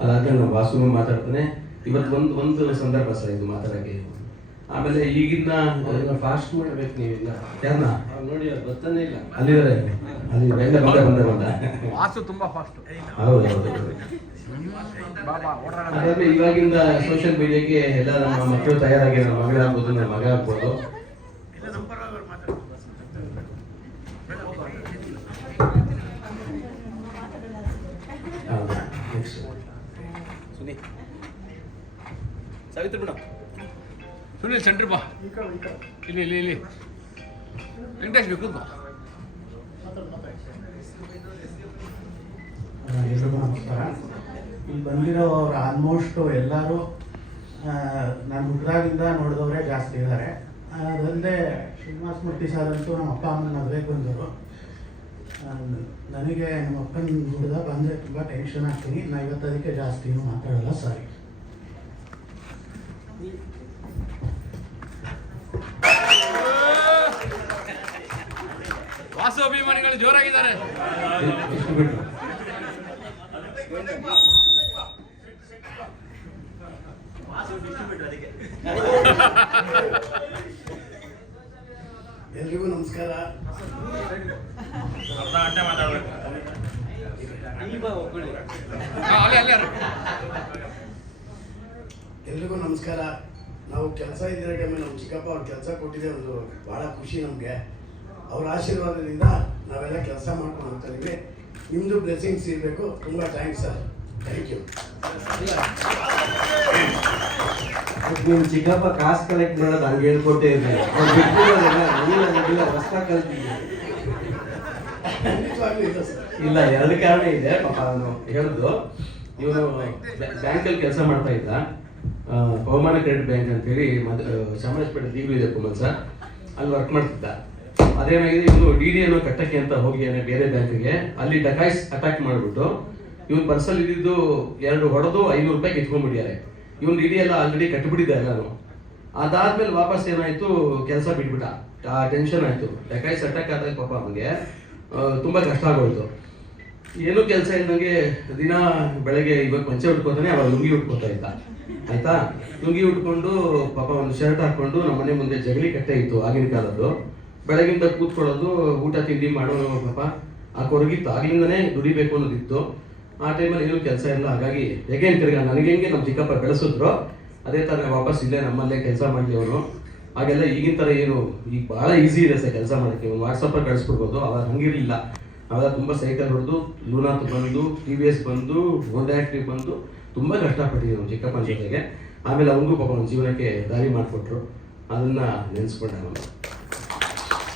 ಅದಾದ್ಮೇಲೆ ನಾವು ವಾಸು ಮಾತಾಡ್ತಾನೆ. ಇವತ್ತು ಒಂದು ಸಂದರ್ಭ ಸರ್ ಇದು ಮಾತಾಡಕ್ಕೆ. ಆಮೇಲೆ ಈಗಿನ ಫಾಸ್ಟ್ ಮಾಡಬೇಕು ನೀವಿಲ್ಲ. ಯಾರನ್ನ ನೋಡಿ, ಅದು ಬರ್ತಾನೆ ಇಲ್ಲ. ಅಲ್ಲಿದ್ದಾರೆ, ಅಲ್ಲಿ ಬಂದ ವಾಸು ತುಂಬಾ ಫಾಸ್ಟ್. ಹೌದು. ಅದಾದ್ಮೇಲೆ ಇವಾಗಿಂದ ಸೋಷಿಯಲ್ ಮೀಡಿಯಾಕ್ಕೆ ಎಲ್ಲ ನಮ್ಮ ಮಕ್ಕಳು ತಯಾರಾಗಿ, ನನ್ನ ಮಗಳಾಗ್ಬೋದು, ನನ್ನ ಮಗ ಆಗ್ಬೋದು. ಸಾವಿತ್ರಿ ಮೇಡಮ್, ಸುನಿಲ್ ಸೆಂಟ್ರ್ ಬಾ, ಇಲ್ಲಿ ವೆಂಕಟೇಶ್ ಬೇಕು ಬಾ. ಎಲ್ರಿಗೂ ನಮಸ್ಕಾರ. ಇಲ್ಲಿ ಬಂದಿರೋರು ಆಲ್ಮೋಸ್ಟ್ ಎಲ್ಲರೂ ನಾನು ಹುಟ್ಟಿದಾಗಿಂದ ನೋಡಿದವರೇ ಜಾಸ್ತಿ ಇದ್ದಾರೆ. ಅದಲ್ಲದೆ ಶ್ರೀನಿವಾಸ ಮೂರ್ತಿ ಸರ್ ಅಂತೂ ನಮ್ಮ ಅಪ್ಪ ಅಮ್ಮನ ಮದುವೆಗೆ ಬಂದರು. ನನಗೆ ನಮ್ಮ ಅಪ್ಪನ ಹುಡ್ದ ಬಂದರೆ ತುಂಬ ಟೆನ್ಷನ್ ಆಗ್ತೀನಿ. ನಾನು ಇವತ್ತು ಅದಕ್ಕೆ ಜಾಸ್ತಿನೂ ಮಾತಾಡಲ್ಲ. ಸಾರಿ. ವಾಸು ಅಭಿಮಾನಿಗಳು ಜೋರಾಗಿದ್ದಾರೆ. ಎಲ್ರಿಗೂ ನಮಸ್ಕಾರ. ಎಲ್ರಿಗೂ ನಮಸ್ಕಾರ. ನಾವು ಕೆಲಸ ಇದ್ದರೆ ಟೈಮಲ್ಲಿ ನಮ್ಮ ಚಿಕ್ಕಪ್ಪ ಅವ್ರು ಕೆಲಸ ಕೊಟ್ಟಿದ್ದೆ ಒಂದು ಭಾಳ ಖುಷಿ ನಮಗೆ. ಅವ್ರ ಆಶೀರ್ವಾದದಿಂದ ನಾವೆಲ್ಲ ಕೆಲಸ ಮಾಡ್ಕೊಂಡು ಹೋಗ್ತಾ ಇದ್ದೀವಿ. ನಿಮ್ಮದು ಬ್ಲೆಸ್ಸಿಂಗ್ಸ್ ಇರಬೇಕು. ತುಂಬ ಥ್ಯಾಂಕ್ಸ್ ಸರ್. Thank you. ನಿಮ್ಮ ಚಿಕ್ಕಪ್ಪ ಕಾಸು ಕಲೆಕ್ಟ್ ಮಾಡೋದು ಹಂಗೆ ಹೇಳ್ಕೊಟ್ಟೇ ಇರ್ತಾರೆ. ಅವ್ರು ಬಿಟ್ಟಿಲ್ಲ ಹೊಸ ಕಲ್ತಿದ್ದೆ. ಇಲ್ಲ, ಎರಡು ಕಾರಣ ಇದೆ. ಪಾಪ ಅವನು ಹೇಳಿದ್ದು, ಇವನು ಬ್ಯಾಂಕಲ್ಲಿ ಕೆಲಸ ಮಾಡ್ತಾ ಇದ್ದ, ಪವಮಾನ ಕ್ರೆಡಿಟ್ ಬ್ಯಾಂಕ್ ಅಂತೇಳಿ ಚಾಮರಾಜಪೇಟೆ ದೀಗು ಇದೆ ಕುಮಲ್ ಸರ್, ಅಲ್ಲಿ ವರ್ಕ್ ಮಾಡ್ತಿದ್ದ. ಅದೇನಾಗಿದೆ, ಇವನು DD ಅನ್ನೋ ಕಟ್ಟಕ್ಕೆ ಅಂತ ಹೋಗಿಯಾನೆ ಬೇರೆ ಬ್ಯಾಂಕ್ಗೆ. ಅಲ್ಲಿ ಡಕಾಯ್ಸ್ ಅಟ್ಯಾಕ್ ಮಾಡಿಬಿಟ್ಟು ಇವನು ಪರ್ಸಲ್ಲಿ ಇದ್ದಿದ್ದು 2 ಹೊಡೆದು 500 ರೂಪಾಯಿ ಕಿತ್ಕೊಂಡ್ಬಿಟ್ಟಿದ್ದಾರೆ. ಇವನು DD ಎಲ್ಲ ಆಲ್ರೆಡಿ ಕಟ್ಟಿಬಿಟ್ಟಿದ್ದ ಎಲ್ಲಾನು. ಅದಾದ್ಮೇಲೆ ವಾಪಸ್ ಏನಾಯ್ತು, ಕೆಲಸ ಬಿಟ್ಬಿಟ್ಟ. ಆ ಟೆನ್ಷನ್ ಆಯ್ತು. ಡಕಾಯ್ಸ್ ಅಟ್ಯಾಕ್ ಆದಾಗ ಪಾಪ ಅವನಿಗೆ ತುಂಬಾ ಕಷ್ಟ ಆಗೋಯ್ತು. ಏನೂ ಕೆಲಸ ಇದ್ದಂಗೆ ದಿನ ಬೆಳಗ್ಗೆ ಇವಾಗ ಪಂಚೆ ಉಟ್ಕೋತಾನೆ, ಅವಾಗ ಲುಂಗಿ ಉಟ್ಕೋತಾ ಇದ್ದ. ಆಯ್ತಾ, ಲುಂಗಿ ಉಟ್ಕೊಂಡು ಪಾಪ ಒಂದು ಶರ್ಟ್ ಹಾಕೊಂಡು ನಮ್ಮ ಮನೆ ಮುಂದೆ ಜಗಲಿ ಕಟ್ಟೆ ಇತ್ತು ಆಗಿನ ಕಾಲದ್ದು. ಬೆಳಗಿಂದ ಕೂತ್ಕೊಳ್ಳೋದು, ಊಟ ತಿಂಡಿ ಮಾಡೋದು, ಪಾಪ ಆ ಕೊರಗಿತ್ತು. ಆಗ್ಲಿಂದನೇ ದುಡಿಬೇಕು ಅನ್ನೋದಿತ್ತು. ಆ ಟೈಮಲ್ಲಿ ಏನೂ ಕೆಲಸ ಇಲ್ಲ. ಹಾಗಾಗಿ ಹೇಗೆ ತಿರ್ಗಾ ನನಗೆ ಹೆಂಗೆ ನಮ್ಮ ಚಿಕ್ಕಪ್ಪ ಬೆಳೆಸಿದ್ರು ಅದೇ ಥರ ವಾಪಸ್ ಇಲ್ಲೇ ನಮ್ಮಲ್ಲೇ ಕೆಲಸ ಮಾಡಲಿ ಅವನು. ಹಾಗೆಲ್ಲ ಈಗಿನ ಥರ ಏನು, ಈಗ ಭಾಳ ಈಸಿ ಇದೆ ಸರ್ ಕೆಲಸ ಮಾಡೋಕ್ಕೆ. ಒಂದು ವಾಟ್ಸಪ್ಪಲ್ಲಿ ಕಳಿಸ್ಬಿಡ್ಬೋದು. ಅವಾಗ ಹಂಗಿರಲಿಲ್ಲ. ಅವಾಗ ತುಂಬ ಸೈಕಲ್ ಹೊಡೆದು, ಲೂನಾ ಬಂದು, TVS ಬಂದು, ಹೋಂಡಾ ಆಕ್ಟಿವ್ ಬಂದು ತುಂಬ ಕಷ್ಟಪಟ್ಟಿದ್ದೀವಿ ನಮ್ಮ ಚಿಕ್ಕಪ್ಪನ ಜೊತೆಗೆ. ಆಮೇಲೆ ಅವನಿಗೂ ಪಾಪ ಒಂದು ಜೀವನಕ್ಕೆ ದಾರಿ ಮಾಡಿಕೊಟ್ರು. ಅದನ್ನು ನೆನೆಸ್ಕೊಂಡೆ ಅವನು.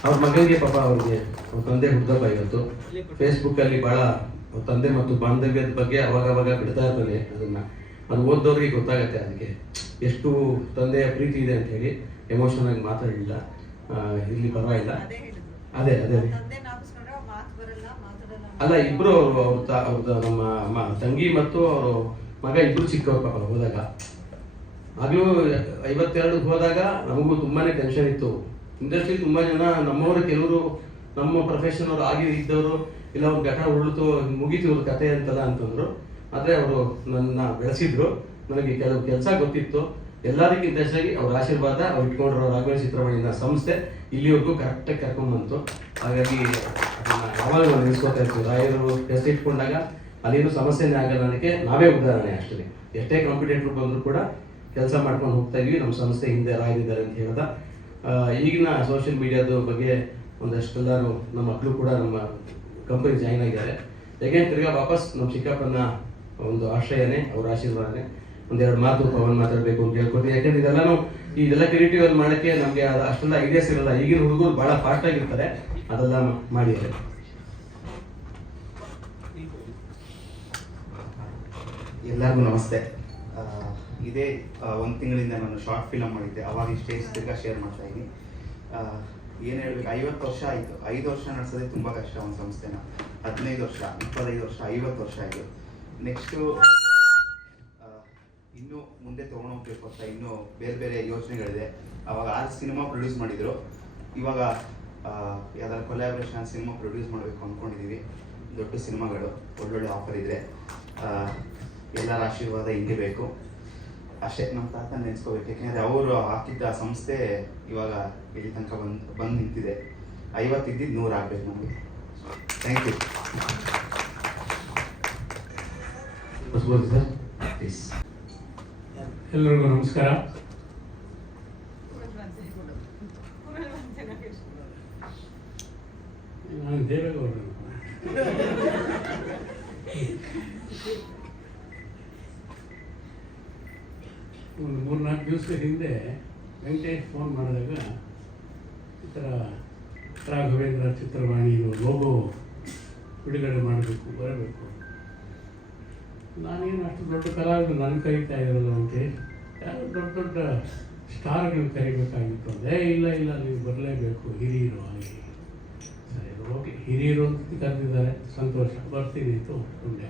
ಅವ್ರ ಮಗನಿಗೆ ಪಾಪ ಅವ್ರಿಗೆ ಅವ್ರ ತಂದೆ ಹುಟ್ಟದಪ್ಪ ಇವತ್ತು. ಫೇಸ್ಬುಕ್ಕಲ್ಲಿ ಭಾಳ ತಂದೆ ಮತ್ತು ಬಾಂಧವ್ಯದ ಬಗ್ಗೆ ಅವಾಗ ಬಿಡ್ತಾ ಇರ್ತಾನೆ. ಅದು ಓದ್ದವ್ರಿಗೆ ಗೊತ್ತಾಗತ್ತೆ ಅದಕ್ಕೆ ಎಷ್ಟು ತಂದೆಯ ಪ್ರೀತಿ ಇದೆ ಅಂತ ಹೇಳಿ. ಎಮೋಷನಲ್ ಆಗಿ ಮಾತಾಡಲಿಲ್ಲ. ಇಲ್ಲಿ ಪರವಾಗಿಲ್ಲ. ಅದೇ ಅಲ್ಲ, ಇಬ್ರು ಅವ್ರದ್ದು ನಮ್ಮ ತಂಗಿ ಮತ್ತು ಅವರು ಮಗ ಇಬ್ರು ಚಿಕ್ಕವ್ರು ಪಾಪ ಹೋದಾಗ. ಆಗ್ಲೂ 52 ಹೋದಾಗ ನಮಗೂ ತುಂಬಾನೇ ಟೆನ್ಷನ್ ಇತ್ತು. ಇಂಡಸ್ಟ್ರಿ ತುಂಬಾ ಜನ ನಮ್ಮವರು, ಕೆಲವರು ನಮ್ಮ ಪ್ರೊಫೆಷನ್ ಅವರು ಆಗಿ ಇದ್ದವರು, ಇಲ್ಲ ಅವ್ರ ಘಟ ಉರುಳಿತು ಮುಗೀತು ಇವ್ರ ಕತೆ ಅಂತಲ್ಲ ಅಂತಂದ್ರು. ಆದರೆ ಅವರು ನನ್ನ ಬೆಳೆಸಿದ್ರು. ನನಗೆ ಕೆಲವು ಕೆಲಸ ಗೊತ್ತಿತ್ತು. ಎಲ್ಲದಕ್ಕಿಂತ ಹೆಚ್ಚಾಗಿ ಅವ್ರ ಆಶೀರ್ವಾದ, ಅವ್ರು ಇಟ್ಕೊಂಡಿರೋ ರಾಘವೇಂದ್ರ ಚಿತ್ರಮಣಿನ ಸಂಸ್ಥೆ ಇಲ್ಲಿವರೆಗೂ ಕರೆಕ್ಟಾಗಿ ಕರ್ಕೊಂಡ್ಬಂತು. ಹಾಗಾಗಿ ಅದನ್ನು ಯಾವಾಗ ನಾವು ನೆನೆಸ್ಕೊತಾ ಇರ್ತೀವಿ. ರಾಯರು ಟೆಸ್ಟ್ ಇಟ್ಕೊಂಡಾಗ ಅಲ್ಲೇನು ಸಮಸ್ಯೆನೇ ಆಗಲ್ಲ ಅನ್ನೋಕ್ಕೆ ನಾವೇ ಉದಾಹರಣೆ. ಅಷ್ಟೇ, ಎಷ್ಟೇ ಕಾಂಪಿಟೇಟರ್ ಬಂದರೂ ಕೂಡ ಕೆಲಸ ಮಾಡ್ಕೊಂಡು ಹೋಗ್ತಾ ಇದೀವಿ. ನಮ್ಮ ಸಂಸ್ಥೆ ಹಿಂದೆ ರಾಯರಿದ್ದಾರೆ ಅಂತ ಹೇಳ್ದ. ಈಗಿನ ಸೋಷಿಯಲ್ ಮೀಡಿಯಾದ ಬಗ್ಗೆ ಒಂದಷ್ಟೆಲ್ಲರೂ ನಮ್ಮ ಮಕ್ಕಳು ಕೂಡ ನಮ್ಮ ಕಂಪನಿ ಜಾಯ್ನ್ ಆಗಿದ್ದಾರೆ. ಹೇಗೆ ತಿರ್ಗಾ ವಾಪಸ್ ನಮ್ಮ ಚಿಕ್ಕಪ್ಪನ ಒಂದು ಆಶ್ರಯನೇ, ಅವ್ರ ಆಶೀರ್ವಾದನೇ. ಒಂದೆರಡು ಮಾತು ಪವನ್ ಮಾತಾಡಬೇಕು ಅಂತ ಹೇಳ್ಕೊಡ್ತೀವಿ. ಯಾಕಂದ್ರೆ ಇದೆಲ್ಲ ಕ್ರಿಯೇಟಿವ್ ಅಲ್ಲಿ ಮಾಡೋಕ್ಕೆ ನಮಗೆ ಅಷ್ಟೆಲ್ಲ ಐಡಿಯಾಸ್ ಇರಲ್ಲ. ಈಗಿನ ಹುಡುಗರು ಭಾಳ ಫಾಸ್ಟ್ ಆಗಿರ್ತಾರೆ. ಅದೆಲ್ಲ ಮಾಡಿದ್ದಾರೆ. ಎಲ್ಲರಿಗೂ ನಮಸ್ತೆ. ಇದೇ 1 ತಿಂಗಳಿಂದ ನಾನು ಶಾರ್ಟ್ ಫಿಲಮ್ ಮಾಡಿದ್ದೆ. ಅವಾಗ ಇಷ್ಟೇ ತಿರ್ಗಾ ಶೇರ್ ಮಾಡ್ತಾ ಇದ್ದೀನಿ. ಏನು ಹೇಳ್ಬೇಕು, 50 ವರ್ಷ ಆಯಿತು. 5 ವರ್ಷ ನಡೆಸೋದೇ ತುಂಬ ಕಷ್ಟ ಒಂದು ಸಂಸ್ಥೆನ. 15 ವರ್ಷ, 25 ವರ್ಷ, 50 ವರ್ಷ ಆಯಿತು. ನೆಕ್ಸ್ಟು ಇನ್ನೂ ಮುಂದೆ ತೊಗೊಂಡೋಗ್ಬೇಕು ಅಂತ ಇನ್ನೂ ಬೇರೆ ಬೇರೆ ಯೋಚನೆಗಳಿದೆ. ಅವಾಗ 6 ಸಿನಿಮಾ ಪ್ರೊಡ್ಯೂಸ್ ಮಾಡಿದರು. ಇವಾಗ ಯಾವ್ದಾದ್ರು ಕೊಲ್ಯಾಬ್ರೇಷನ್ ಸಿನಿಮಾ ಪ್ರೊಡ್ಯೂಸ್ ಮಾಡಬೇಕು ಅಂದ್ಕೊಂಡಿದ್ದೀವಿ. ದೊಡ್ಡ ಸಿನಿಮಾಗಳು, ಒಳ್ಳೊಳ್ಳೆ ಆಫರ್ ಇದೆ. ಎಲ್ಲರ ಆಶೀರ್ವಾದ ಹಿಂಗೆ ಬೇಕು ಅಷ್ಟೇ. ನಮ್ಮ ತಾತ ನೆನೆಸ್ಕೋಬೇಕು. ಯಾಕೆಂದರೆ ಅವರು ಹಾಕಿದ್ದ ಸಂಸ್ಥೆ ಇವಾಗ ಇಲ್ಲಿ ತನಕ ಬಂದು ನಿಂತಿದೆ. 50 ಇದ್ದಿದ್ದು 100 ಆಗಬೇಕು ನಮಗೆ. Thank you. Sir please. ಎಲ್ಲರಿಗೂ ನಮಸ್ಕಾರ. ನಾನು ದೇವೇಗೌಡರು. ಒಂದು 3-4 ದಿವಸದ ಹಿಂದೆ ವೆಂಕಟೇಶ್ ಫೋನ್ ಮಾಡಿದಾಗ ಈ ಥರ ರಾಘವೇಂದ್ರ ಚಿತ್ರವಾಣಿದು ಲೋಗೋ ಬಿಡುಗಡೆ ಮಾಡಬೇಕು, ಬರಬೇಕು. ನಾನೇನು ಅಷ್ಟು ದೊಡ್ಡ ಕಲಾವಿದರು ನನ್ನ ಕರೀತಾ ಇರೋದು ಅಂತ ಯಾರು ದೊಡ್ಡ ದೊಡ್ಡ ಸ್ಟಾರ್ಗಳು ಕರಿಬೇಕಾಗಿತ್ತು ಅಂದೆ. ಇಲ್ಲ ನೀವು ಬರಲೇಬೇಕು, ಹಿರಿಯರು ಹಾಗೆ. ಸರಿ ಓಕೆ, ಹಿರಿಯರು ಅಂತ ಕರೆದಿದ್ದಾರೆ, ಸಂತೋಷ, ಬರ್ತೀನಿ ಅಂತ ಒಪ್ಪಿಕೊಂಡೆ.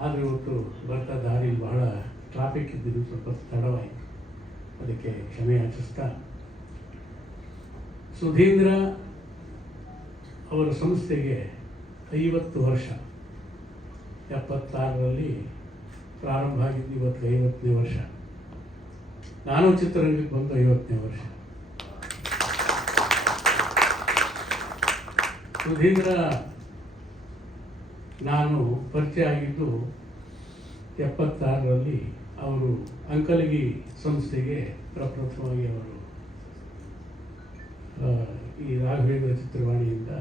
ಆದರೆ ಇವತ್ತು ಬರ್ತಾ ದಾರಿಲಿ ಬಹಳ ಟ್ರಾಫಿಕ್ ಇದ್ದಿದ್ದು ಸ್ವಲ್ಪ ತಡವಾಯಿತು, ಅದಕ್ಕೆ ಕ್ಷಮೆ ಯಾಚಿಸ್ತಾ ಸುಧೀಂದ್ರ ಅವರ ಸಂಸ್ಥೆಗೆ 50 ವರ್ಷ. 76ರಲ್ಲಿ ಪ್ರಾರಂಭ ಆಗಿದ್ದು, ಇವತ್ತು 50ನೇ ವರ್ಷ. ನಾನು ಚಿತ್ರರಂಗಕ್ಕೆ ಬಂದು 50ನೇ ವರ್ಷ. ಸುಧೀಂದ್ರ ನಾನು ಪರಿಚಯ ಆಗಿದ್ದು 76ರಲ್ಲಿ ಅವರು ಅಂಕಲಗಿ ಸಂಸ್ಥೆಗೆ ಪ್ರಪ್ರಥಮವಾಗಿ ಅವರು ಈ ರಾಘವೇಂದ್ರ ಚಿತ್ರವಾಣಿಯಿಂದ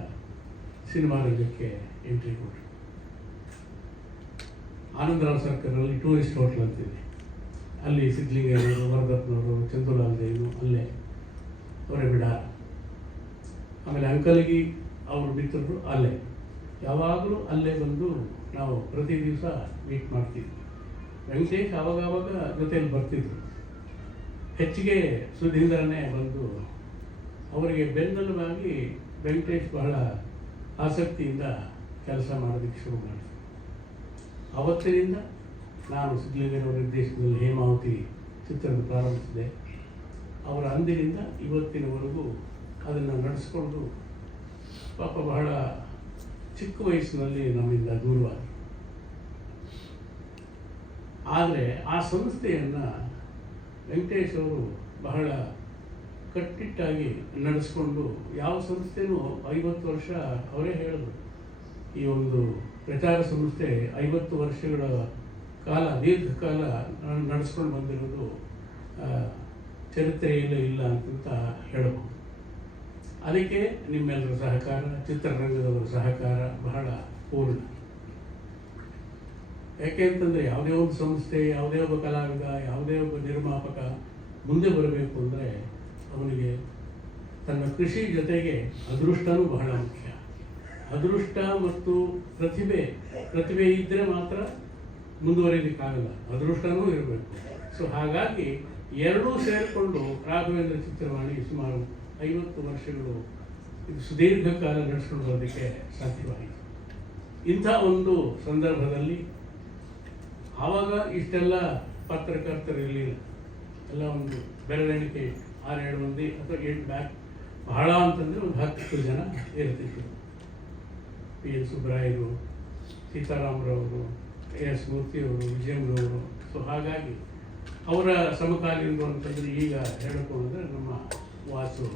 ಸಿನಿಮಾ ರಂಗಕ್ಕೆ ಎಂಟ್ರಿ ಕೊಟ್ಟರು. ಆನಂದರಾವ್ ಸರ್ಕಲಲ್ಲಿ ಟೂರಿಸ್ಟ್ ಹೋಟ್ಲ್ ಅಂತಿದೆ, ಅಲ್ಲಿ ಸಿದ್ಧಲಿಂಗಯ್ಯನವರು, ವರದಪ್ಪನವರು, ಚಂದುಲಾಲ್ ದೇನು ಅಲ್ಲೇ ಅವರೇ ಬಿಡಾರ. ಆಮೇಲೆ ಅಂಕಲಗಿ ಅವರು ಮಿತ್ರರು ಅಲ್ಲೇ, ಯಾವಾಗಲೂ ಅಲ್ಲೇ ಬಂದು ನಾವು ಪ್ರತಿ ದಿವಸ ಮೀಟ್ ಮಾಡ್ತಿದ್ವಿ. ವೆಂಕಟೇಶ್ ಆವಾಗ ಜೊತೆಯಲ್ಲಿ ಬರ್ತಿದ್ರು. ಹೆಚ್ಚಿಗೆ ಸುಧೀಂದ್ರನೇ ಬಂದು ಅವರಿಗೆ ಬೆನ್ನೆಲುಬಾಗಿ ವೆಂಕಟೇಶ್ ಬಹಳ ಆಸಕ್ತಿಯಿಂದ ಕೆಲಸ ಮಾಡೋದಕ್ಕೆ ಶುರು ಮಾಡಿದ್ರು. ಆವತ್ತಿನಿಂದ ನಾನು ಸಿದ್ಧಲಿಂಗಯ್ಯನವರ ನಿರ್ದೇಶನದಲ್ಲಿ ಹೇಮಾವತಿ ಚಿತ್ರದ ಪ್ರಾರಂಭಿಸಿದೆ. ಅವರ ಅಂದಿನಿಂದ ಇವತ್ತಿನವರೆಗೂ ಅದನ್ನು ನಡೆಸ್ಕೊಂಡು ಪಾಪ ಬಹಳ ಚಿಕ್ಕ ವಯಸ್ಸಿನಲ್ಲಿ ನಮ್ಮಿಂದ ದೂರವಾದ. ಆದರೆ ಆ ಸಂಸ್ಥೆಯನ್ನು ವೆಂಕಟೇಶ್ ಅವರು ಬಹಳ ಕಟ್ಟಿಟ್ಟಾಗಿ ನಡೆಸ್ಕೊಂಡು, ಯಾವ ಸಂಸ್ಥೆನೂ 50 ವರ್ಷ ಅವರೇ ಹೇಳಿದ್ರು, ಈ ಒಂದು ಪ್ರಚಾರ ಸಂಸ್ಥೆ 50 ವರ್ಷಗಳ ಕಾಲ ದೀರ್ಘಕಾಲ ನಡೆಸ್ಕೊಂಡು ಬಂದಿರೋದು ಚರಿತ್ರೆಯಲ್ಲೇ ಇಲ್ಲ ಅಂತ ಹೇಳಬಹುದು. ಅದಕ್ಕೆ ನಿಮ್ಮೆಲ್ಲರ ಸಹಕಾರ, ಚಿತ್ರರಂಗದವರ ಸಹಕಾರ ಬಹಳ ಪೂರ್ಣ. ಯಾಕೆ ಅಂತಂದರೆ ಯಾವುದೇ ಒಂದು ಸಂಸ್ಥೆ, ಯಾವುದೇ ಒಬ್ಬ ಕಲಾವಿದ, ಯಾವುದೇ ಒಬ್ಬ ನಿರ್ಮಾಪಕ ಮುಂದೆ ಬರಬೇಕು ಅಂದರೆ ಅವನಿಗೆ ತನ್ನ ಕೃಷಿ ಜೊತೆಗೆ ಅದೃಷ್ಟನೂ ಬಹಳ ಮುಖ್ಯ. ಅದೃಷ್ಟ ಮತ್ತು ಪ್ರತಿಭೆ ಇದ್ದರೆ ಮಾತ್ರ ಮುಂದುವರಿಲಿಕ್ಕಾಗಲ್ಲ, ಅದೃಷ್ಟನೂ ಇರಬೇಕು. ಸೊ ಹಾಗಾಗಿ ಎರಡೂ ಸೇರಿಕೊಂಡು ರಾಘವೇಂದ್ರ ಚಿತ್ರವಾಣಿ ಸುಮಾರು 50 ವರ್ಷಗಳು ಇದು ಸುದೀರ್ಘ ಕಾಲ ನಡೆಸ್ಕೊಂಡು ಬರೋದಕ್ಕೆ ಸಾಧ್ಯವಾಯಿತು. ಇಂಥ ಒಂದು ಸಂದರ್ಭದಲ್ಲಿ ಆವಾಗ ಇಷ್ಟೆಲ್ಲ ಪತ್ರಕರ್ತರು ಇರಲಿಲ್ಲ, ಎಲ್ಲ ಒಂದು ಬೆರಳೆಣಿಕೆ 6-7 ಮಂದಿ ಅಥವಾ 8 ಬ್ಯಾಕ್, ಬಹಳ ಅಂತಂದರೆ ಒಂದು 10 ಜನ ಇರ್ತಿದ್ರು. P.N. ಸುಬ್ರಾಯರು, ಸೀತಾರಾಮರವರು, A.S. ಮೂರ್ತಿಯವರು, ವಿಜಯಂರವರು. ಸೊ ಹಾಗಾಗಿ ಅವರ ಸಮಕಾಲೀನರು ಅಂತಂದರೆ ಈಗ ಹೇಳಿಕೊಂಡ್ರೆ ನಮ್ಮ ವಾಸು,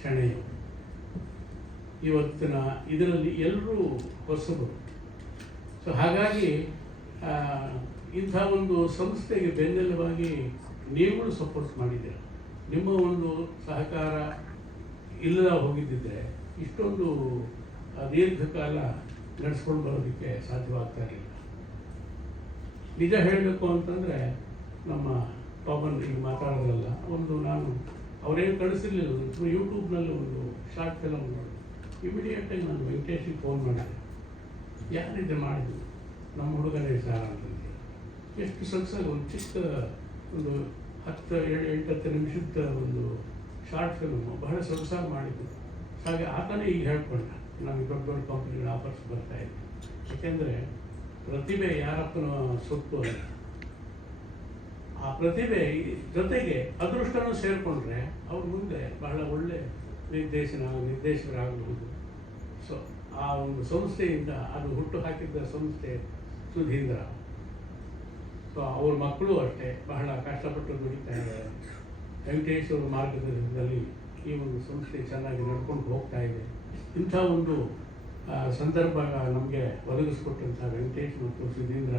ಶಣೆಯವರು. ಇವತ್ತಿನ ಇದರಲ್ಲಿ ಎಲ್ಲರೂ ಹೊಸಬರು. ಸೊ ಹಾಗಾಗಿ ಇಂಥ ಒಂದು ಸಂಸ್ಥೆಗೆ ಬೆನ್ನೆಲುಬಾಗಿ ನೀವುಗಳು ಸಪೋರ್ಟ್ ಮಾಡಿದ್ದೀರ. ನಿಮ್ಮ ಒಂದು ಸಹಕಾರ ಇಲ್ಲದ ಹೋಗಿದ್ದಿದ್ರೆ ಇಷ್ಟೊಂದು ದೀರ್ಘಕಾಲ ನಡೆಸ್ಕೊಂಡು ಬರೋದಕ್ಕೆ ಸಾಧ್ಯವಾಗ್ತಾ ಇರಲಿಲ್ಲ. ನಿಜ ಹೇಳಬೇಕು ಅಂತಂದರೆ ನಮ್ಮ ಪಾಪನ್ ಈಗ ಮಾತಾಡೋದಲ್ಲ, ಒಂದು ನಾನು ಅವರೇನು ಕಳಿಸಿರ್ಲಿಲ್ಲ, ಯೂಟ್ಯೂಬ್ನಲ್ಲಿ ಒಂದು ಶಾರ್ಟ್ ಫಿಲಮ್ ನೋಡಿ ಇಮಿಡಿಯೇಟಾಗಿ ನಾನು ವೆಂಕಟೇಶಿಗೆ ಫೋನ್ ಮಾಡಿದೆ. ಯಾರಿದ್ದೆ ಮಾಡಿದ್ದು? ನಮ್ಮ ಹುಡುಗನೇ ಸಾರ ಅಂತಂದು. ಎಷ್ಟು ಸೊಗಸಾಗಿ ಒಂದು ಚಿಕ್ಕ ಒಂದು 10-8 ನಿಮಿಷದ ಒಂದು ಶಾರ್ಟ್ ಫಿಲ್ಮು ಬಹಳ ಸೊಗಸಾಗಿ ಮಾಡಿದ್ದು. ಹಾಗೆ ಆತನೇ ಈಗ ಹೇಳ್ಕೊಂಡ, ನಮಗೆ ದೊಡ್ಡ ದೊಡ್ಡ ಕಂಪ್ನಿಗಳ ಆಫರ್ಸ್ ಬರ್ತಾಯಿದೆ. ಯಾಕೆಂದರೆ ಪ್ರತಿಭೆ ಯಾರಪ್ಪನ ಸೊತ್ತು ಅಲ್ಲ, ಆ ಪ್ರತಿಭೆ ಜೊತೆಗೆ ಅದೃಷ್ಟನೂ ಸೇರಿಕೊಂಡ್ರೆ ಅವ್ರ ಮುಂದೆ ಬಹಳ ಒಳ್ಳೆ ನಿರ್ದೇಶಕರಾಗಬಹುದು. ಸೊ ಆ ಒಂದು ಸಂಸ್ಥೆಯಿಂದ ಅದು ಹುಟ್ಟು ಹಾಕಿದ್ದ ಸಂಸ್ಥೆ ಸುಧೀಂದ್ರ. ಸೊ ಅವ್ರ ಮಕ್ಕಳು ಅಷ್ಟೇ ಬಹಳ ಕಷ್ಟಪಟ್ಟು ದುಡಿತಾ ಇದ್ದಾರೆ. ವೆಂಕಟೇಶ್ ಅವರ ಮಾರ್ಗದರ್ಶನದಲ್ಲಿ ಈ ಒಂದು ಸಂಸ್ಥೆ ಚೆನ್ನಾಗಿ ನಡ್ಕೊಂಡು ಹೋಗ್ತಾ ಇದೆ. ಇಂಥ ಒಂದು ಸಂದರ್ಭ ನಮಗೆ ಒದಗಿಸ್ಕೊಟ್ಟಂಥ ವೆಂಕಟೇಶ್ ಮತ್ತು ಸುಧೀಂದ್ರ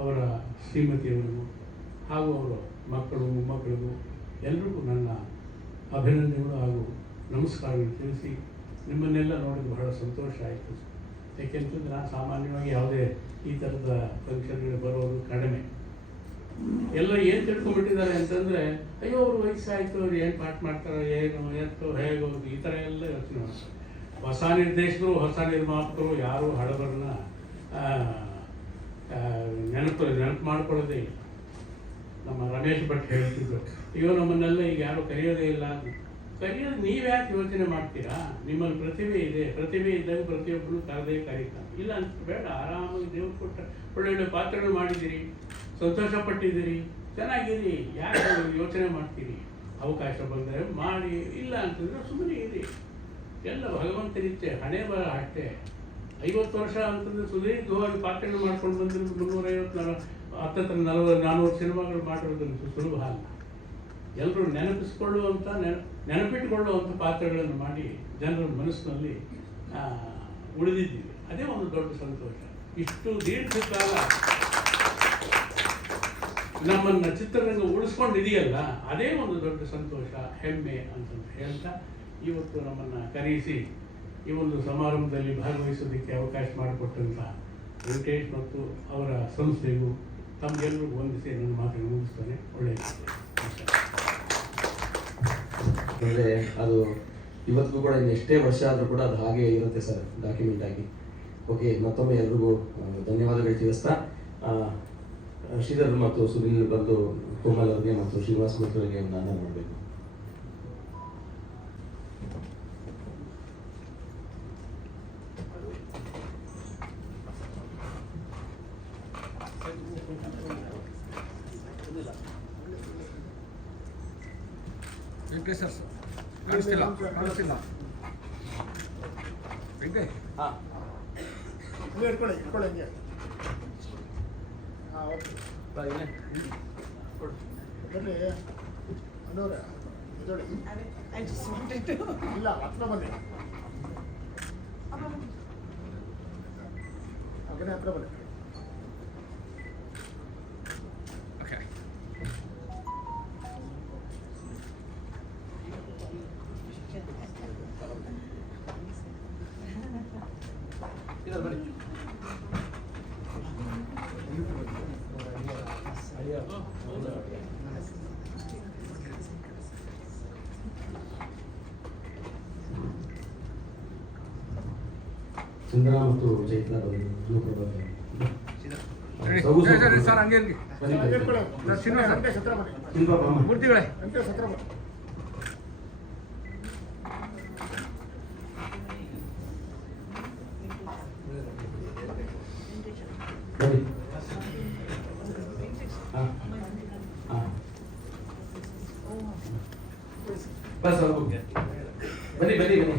ಅವರ ಶ್ರೀಮತಿಯವರಿಗೂ ಹಾಗೂ ಅವರ ಮಕ್ಕಳು ಮೊಮ್ಮಕ್ಕಳಿಗೂ ಎಲ್ರಿಗೂ ನನ್ನ ಅಭಿನಂದನೆಗಳು ಹಾಗೂ ನಮಸ್ಕಾರಗಳು ತಿಳಿಸಿ, ನಿಮ್ಮನ್ನೆಲ್ಲ ನೋಡಿದ್ದು ಬಹಳ ಸಂತೋಷ ಆಯಿತು. ಏಕೆಂತಂದ್ರೆ ನಾನು ಸಾಮಾನ್ಯವಾಗಿ ಯಾವುದೇ ಈ ಥರದ ಫಂಕ್ಷನ್ಗಳು ಬರೋದು ಕಡಿಮೆ. ಎಲ್ಲ ಏನು ತಿಳ್ಕೊಂಡ್ಬಿಟ್ಟಿದ್ದಾರೆ ಅಂತಂದರೆ ಅಯ್ಯೋ ಅವ್ರು ವಯಸ್ಸಾಯಿತು ಅವ್ರು ಏನು ಪಾಠ ಮಾಡ್ತಾರೆ ಏನು ಎತ್ತು ಹೇಗೋ ಈ ಥರ ಎಲ್ಲ ಯೋಚನೆ ಮಾಡ್ತಾರೆ. ಹೊಸ ನಿರ್ದೇಶಕರು ಹೊಸ ನಿರ್ಮಾಪಕರು ಯಾರೂ ಹಳಬರನ್ನ ನೆನಪು ಮಾಡ್ಕೊಳ್ಳೋದೇ ಇಲ್ಲ. ನಮ್ಮ ರಮೇಶ್ ಭಟ್ ಹೇಳ್ತಿದ್ರು, ಅಯ್ಯೋ ನಮ್ಮನ್ನೆಲ್ಲ ಈಗ ಯಾರು ಕರೆಯೋದೇ ಇಲ್ಲ ಅಂತ. ಕರೆಯೋದು ನೀವ್ಯಾಕೆ ಯೋಚನೆ ಮಾಡ್ತೀರಾ? ನಿಮ್ಮಲ್ಲಿ ಪ್ರತಿಭೆ ಇದೆ, ಪ್ರತಿಭೆ ಇದ್ದಾಗ ಪ್ರತಿಯೊಬ್ಬರು ಕರೆದೇ ಕರೀತಾರೆ. ಇಲ್ಲ ಅಂತ ಬೇಡ, ಆರಾಮಾಗಿ ದೇವ್ರು ಕೊಟ್ಟ ಒಳ್ಳೊಳ್ಳೆ ಪಾತ್ರಗಳು ಮಾಡಿದ್ದೀರಿ, ಸಂತೋಷ ಪಟ್ಟಿದ್ದೀರಿ, ಚೆನ್ನಾಗಿರಿ, ಯಾಕೆ ಯೋಚನೆ ಮಾಡ್ತೀರಿ? ಅವಕಾಶ ಬಂದರೆ ಮಾಡಿ, ಇಲ್ಲ ಅಂತಂದರೆ ಸುಮ್ಮನೆ ಇರಿ. ಎಲ್ಲ ಭಗವಂತನಿತ್ತೆ, ಹಣೆ ಬರ ಅಷ್ಟೇ. 50 ವರ್ಷ ಅಂತಂದರೆ ಸುದೀರ್ಘವಾಗಿ ಪಾತ್ರಗಳು ಮಾಡ್ಕೊಂಡು ಬಂದಿರೋದು 350 ಹತ್ತತ್ರ 400 ಸಿನಿಮಾಗಳು ಮಾಡಿರೋದಂತೂ ಸುಲಭ ಅಲ್ಲ. ಎಲ್ಲರೂ ನೆನಪಿಸ್ಕೊಳ್ಳುವಂಥ ನೆನಪಿಟ್ಟುಕೊಳ್ಳುವಂಥ ಪಾತ್ರಗಳನ್ನು ಮಾಡಿ ಜನರ ಮನಸ್ಸಿನಲ್ಲಿ ಉಳಿದಿದ್ದೀವಿ. ಅದೇ ಒಂದು ದೊಡ್ಡ ಸಂತೋಷ. ಇಷ್ಟು ದೀರ್ಘಕಾಲ ನಮ್ಮನ್ನು ಚಿತ್ರರಂಗ ಉಳಿಸ್ಕೊಂಡಿದೆಯಲ್ಲ, ಅದೇ ಒಂದು ದೊಡ್ಡ ಸಂತೋಷ, ಹೆಮ್ಮೆ ಅಂತ ಹೇಳ್ತಾ ಇವತ್ತು ನಮ್ಮನ್ನು ಕರೆಯಿಸಿ ಈ ಒಂದು ಸಮಾರಂಭದಲ್ಲಿ ಭಾಗವಹಿಸೋದಕ್ಕೆ ಅವಕಾಶ ಮಾಡಿಕೊಟ್ಟಂಥ ವೆಂಕಟೇಶ್ ಮತ್ತು ಅವರ ಸಂಸ್ಥೆಗೂ ತಮಗೆಲ್ಲರಿಗೂ ವಂದಿಸಿ ನನ್ನ ಮಾತನ್ನು ಮುಗಿಸ್ತಾನೆ. ಒಳ್ಳೆಯದು. ಅಂದರೆ ಅದು ಇವತ್ತಿಗೂ ಕೂಡ ಇನ್ನು ಎಷ್ಟೇ ವರ್ಷ ಆದರೂ ಕೂಡ ಅದು ಹಾಗೆ ಇರುತ್ತೆ ಸರ್, ಡಾಕ್ಯುಮೆಂಟ್ ಆಗಿ. ಓಕೆ, ಮತ್ತೊಮ್ಮೆ ಎಲ್ರಿಗೂ ಧನ್ಯವಾದಗಳು ತಿಳಿಸ್ತಾ ಶ್ರೀಧರ್ ಮತ್ತು ಸುನೀಲ್ ಬಂದು ಕೋಮಲ್ ಅವರಿಗೆ ಮತ್ತು ಶ್ರೀನಿವಾಸ್ ಅವರಿಗೆ ಒಂದು ಅನ್ನ ಮಾಡಬೇಕು. ವೆಂಕಟೇಶ್ ಸರ್ ಕಾಣಿಸ್ತಿಲ್ಲ ವೆಂಕಟೇಶ್. ಹಾಂ ಇಟ್ಕೊಳ್ಳಿ ಹಂಗೆ. ಹಾಂ ಓಕೆ ಬನ್ನಿ ಅನ್ನೋರೆ ಇದೊಳಿ ಇಲ್ಲ ಹತ್ರ ಬನ್ನಿ, ಹಾಗೆ ಹತ್ರ ಬನ್ನಿ. ಓಕೆ ಚಂದ್ರ ಮತ್ತು ಚೈತ್ರ ಸರ್ ಹಂಗೆ ಮೂರ್ತಿಗಳೇ ಬನ್ನಿ ಬನ್ನಿ ಬನ್ನಿ.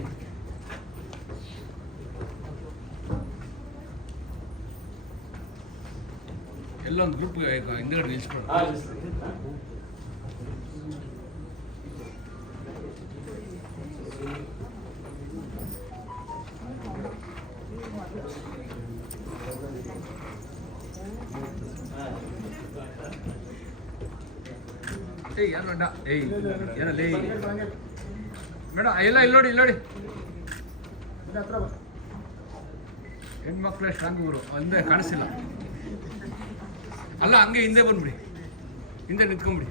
ಎಲ್ಲೊಂದು ಗ್ರೂಪ್ ಹಿಂದ್ಗಡೆ ನಿಲ್ಸ್ಕೊಂಡು ಏಯ್ ಯಾರು ಏಯ್ ಏನಲ್ಲ ಮೇಡಮ್ ಎಲ್ಲ ಇಲ್ಲಿ ನೋಡಿ ಹೆಣ್ಮಕ್ಳು ಸ್ಟ್ರಾಂಗ್ ಇವರು ಒಂದೇ ಕಾಣಿಸ್ತಿಲ್ಲ. ಅಲ್ಲ ಹಂಗೆ ಹಿಂದೆ ಬಂದ್ಬಿಡಿ, ಹಿಂದೆ ನಿಂತ್ಕೊಂಬಿಡಿ.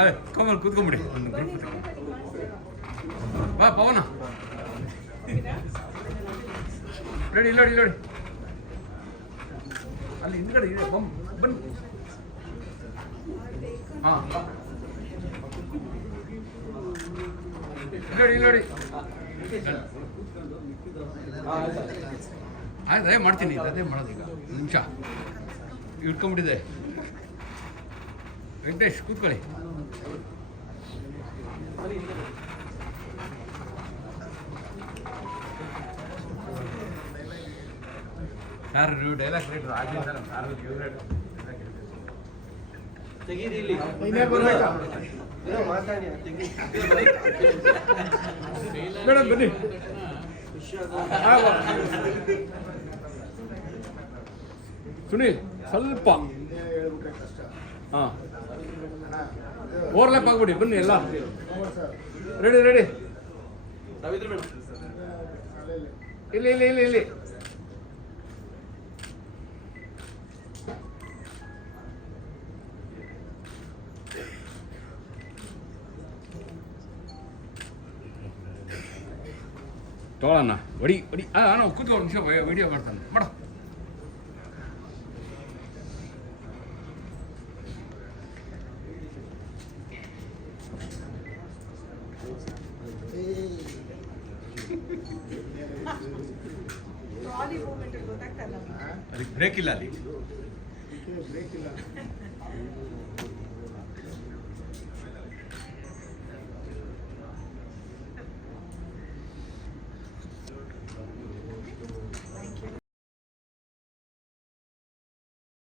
ಅದೇ ಕಮಲ್ ಕೂತ್ಕೊಂಬಿಡಿ. ಬಾ ಪವನ ನೋಡಿ ನೋಡಿ ಅಲ್ಲಿ ಹಿಂದ್ಗಡೆ ಇದೆ ಬನ್ನಿ. ಹಾಂ ನೋಡಿ ಆಯ್ತು, ಅದೇ ಮಾಡ್ತೀನಿ, ಅದೇ ಮಾಡೋದು ಈಗ. ನಿಮಿಷ ಇಟ್ಕೊಂಡ್ಬಿಟ್ಟಿದೆ. ವೆಂಕಟೇಶ್ ಕೂತ್ಕೊಳ್ಳಿ. ಯಾರು ನೀವು ಡೈಲಾಗ್ ರೈಟ್ರು ಆಗಲಿ ಸರ್, ಯಾರು ಫೇವ್ರೇಟ್ ತೆಗೀರಿ ಇಲ್ಲಿ ಮೇಡಮ್ ಬನ್ನಿ. ಸುನೀಲ್ ಸ್ವಲ್ಪ ಹಾಂ ಓವರ್ಲ್ಯಾಪ್ ಆಗ್ಬಿಡಿ, ಬನ್ನಿ ಎಲ್ಲ ರೆಡಿ ಇಲ್ಲಿ ತೊಗೊಳೋಣ ಹೊಡಿ ಹೊಡಿ ನಾನು ಕೂತ್ಕೊ ಒಂದು ನಿಮಿಷ ವಿಡಿಯೋ ಮಾಡ್ತಾನೆ ಮಾಡು. ಅದಕ್ಕೆ ಬ್ರೇಕ್ ಇಲ್ಲ ಅಲ್ಲಿ.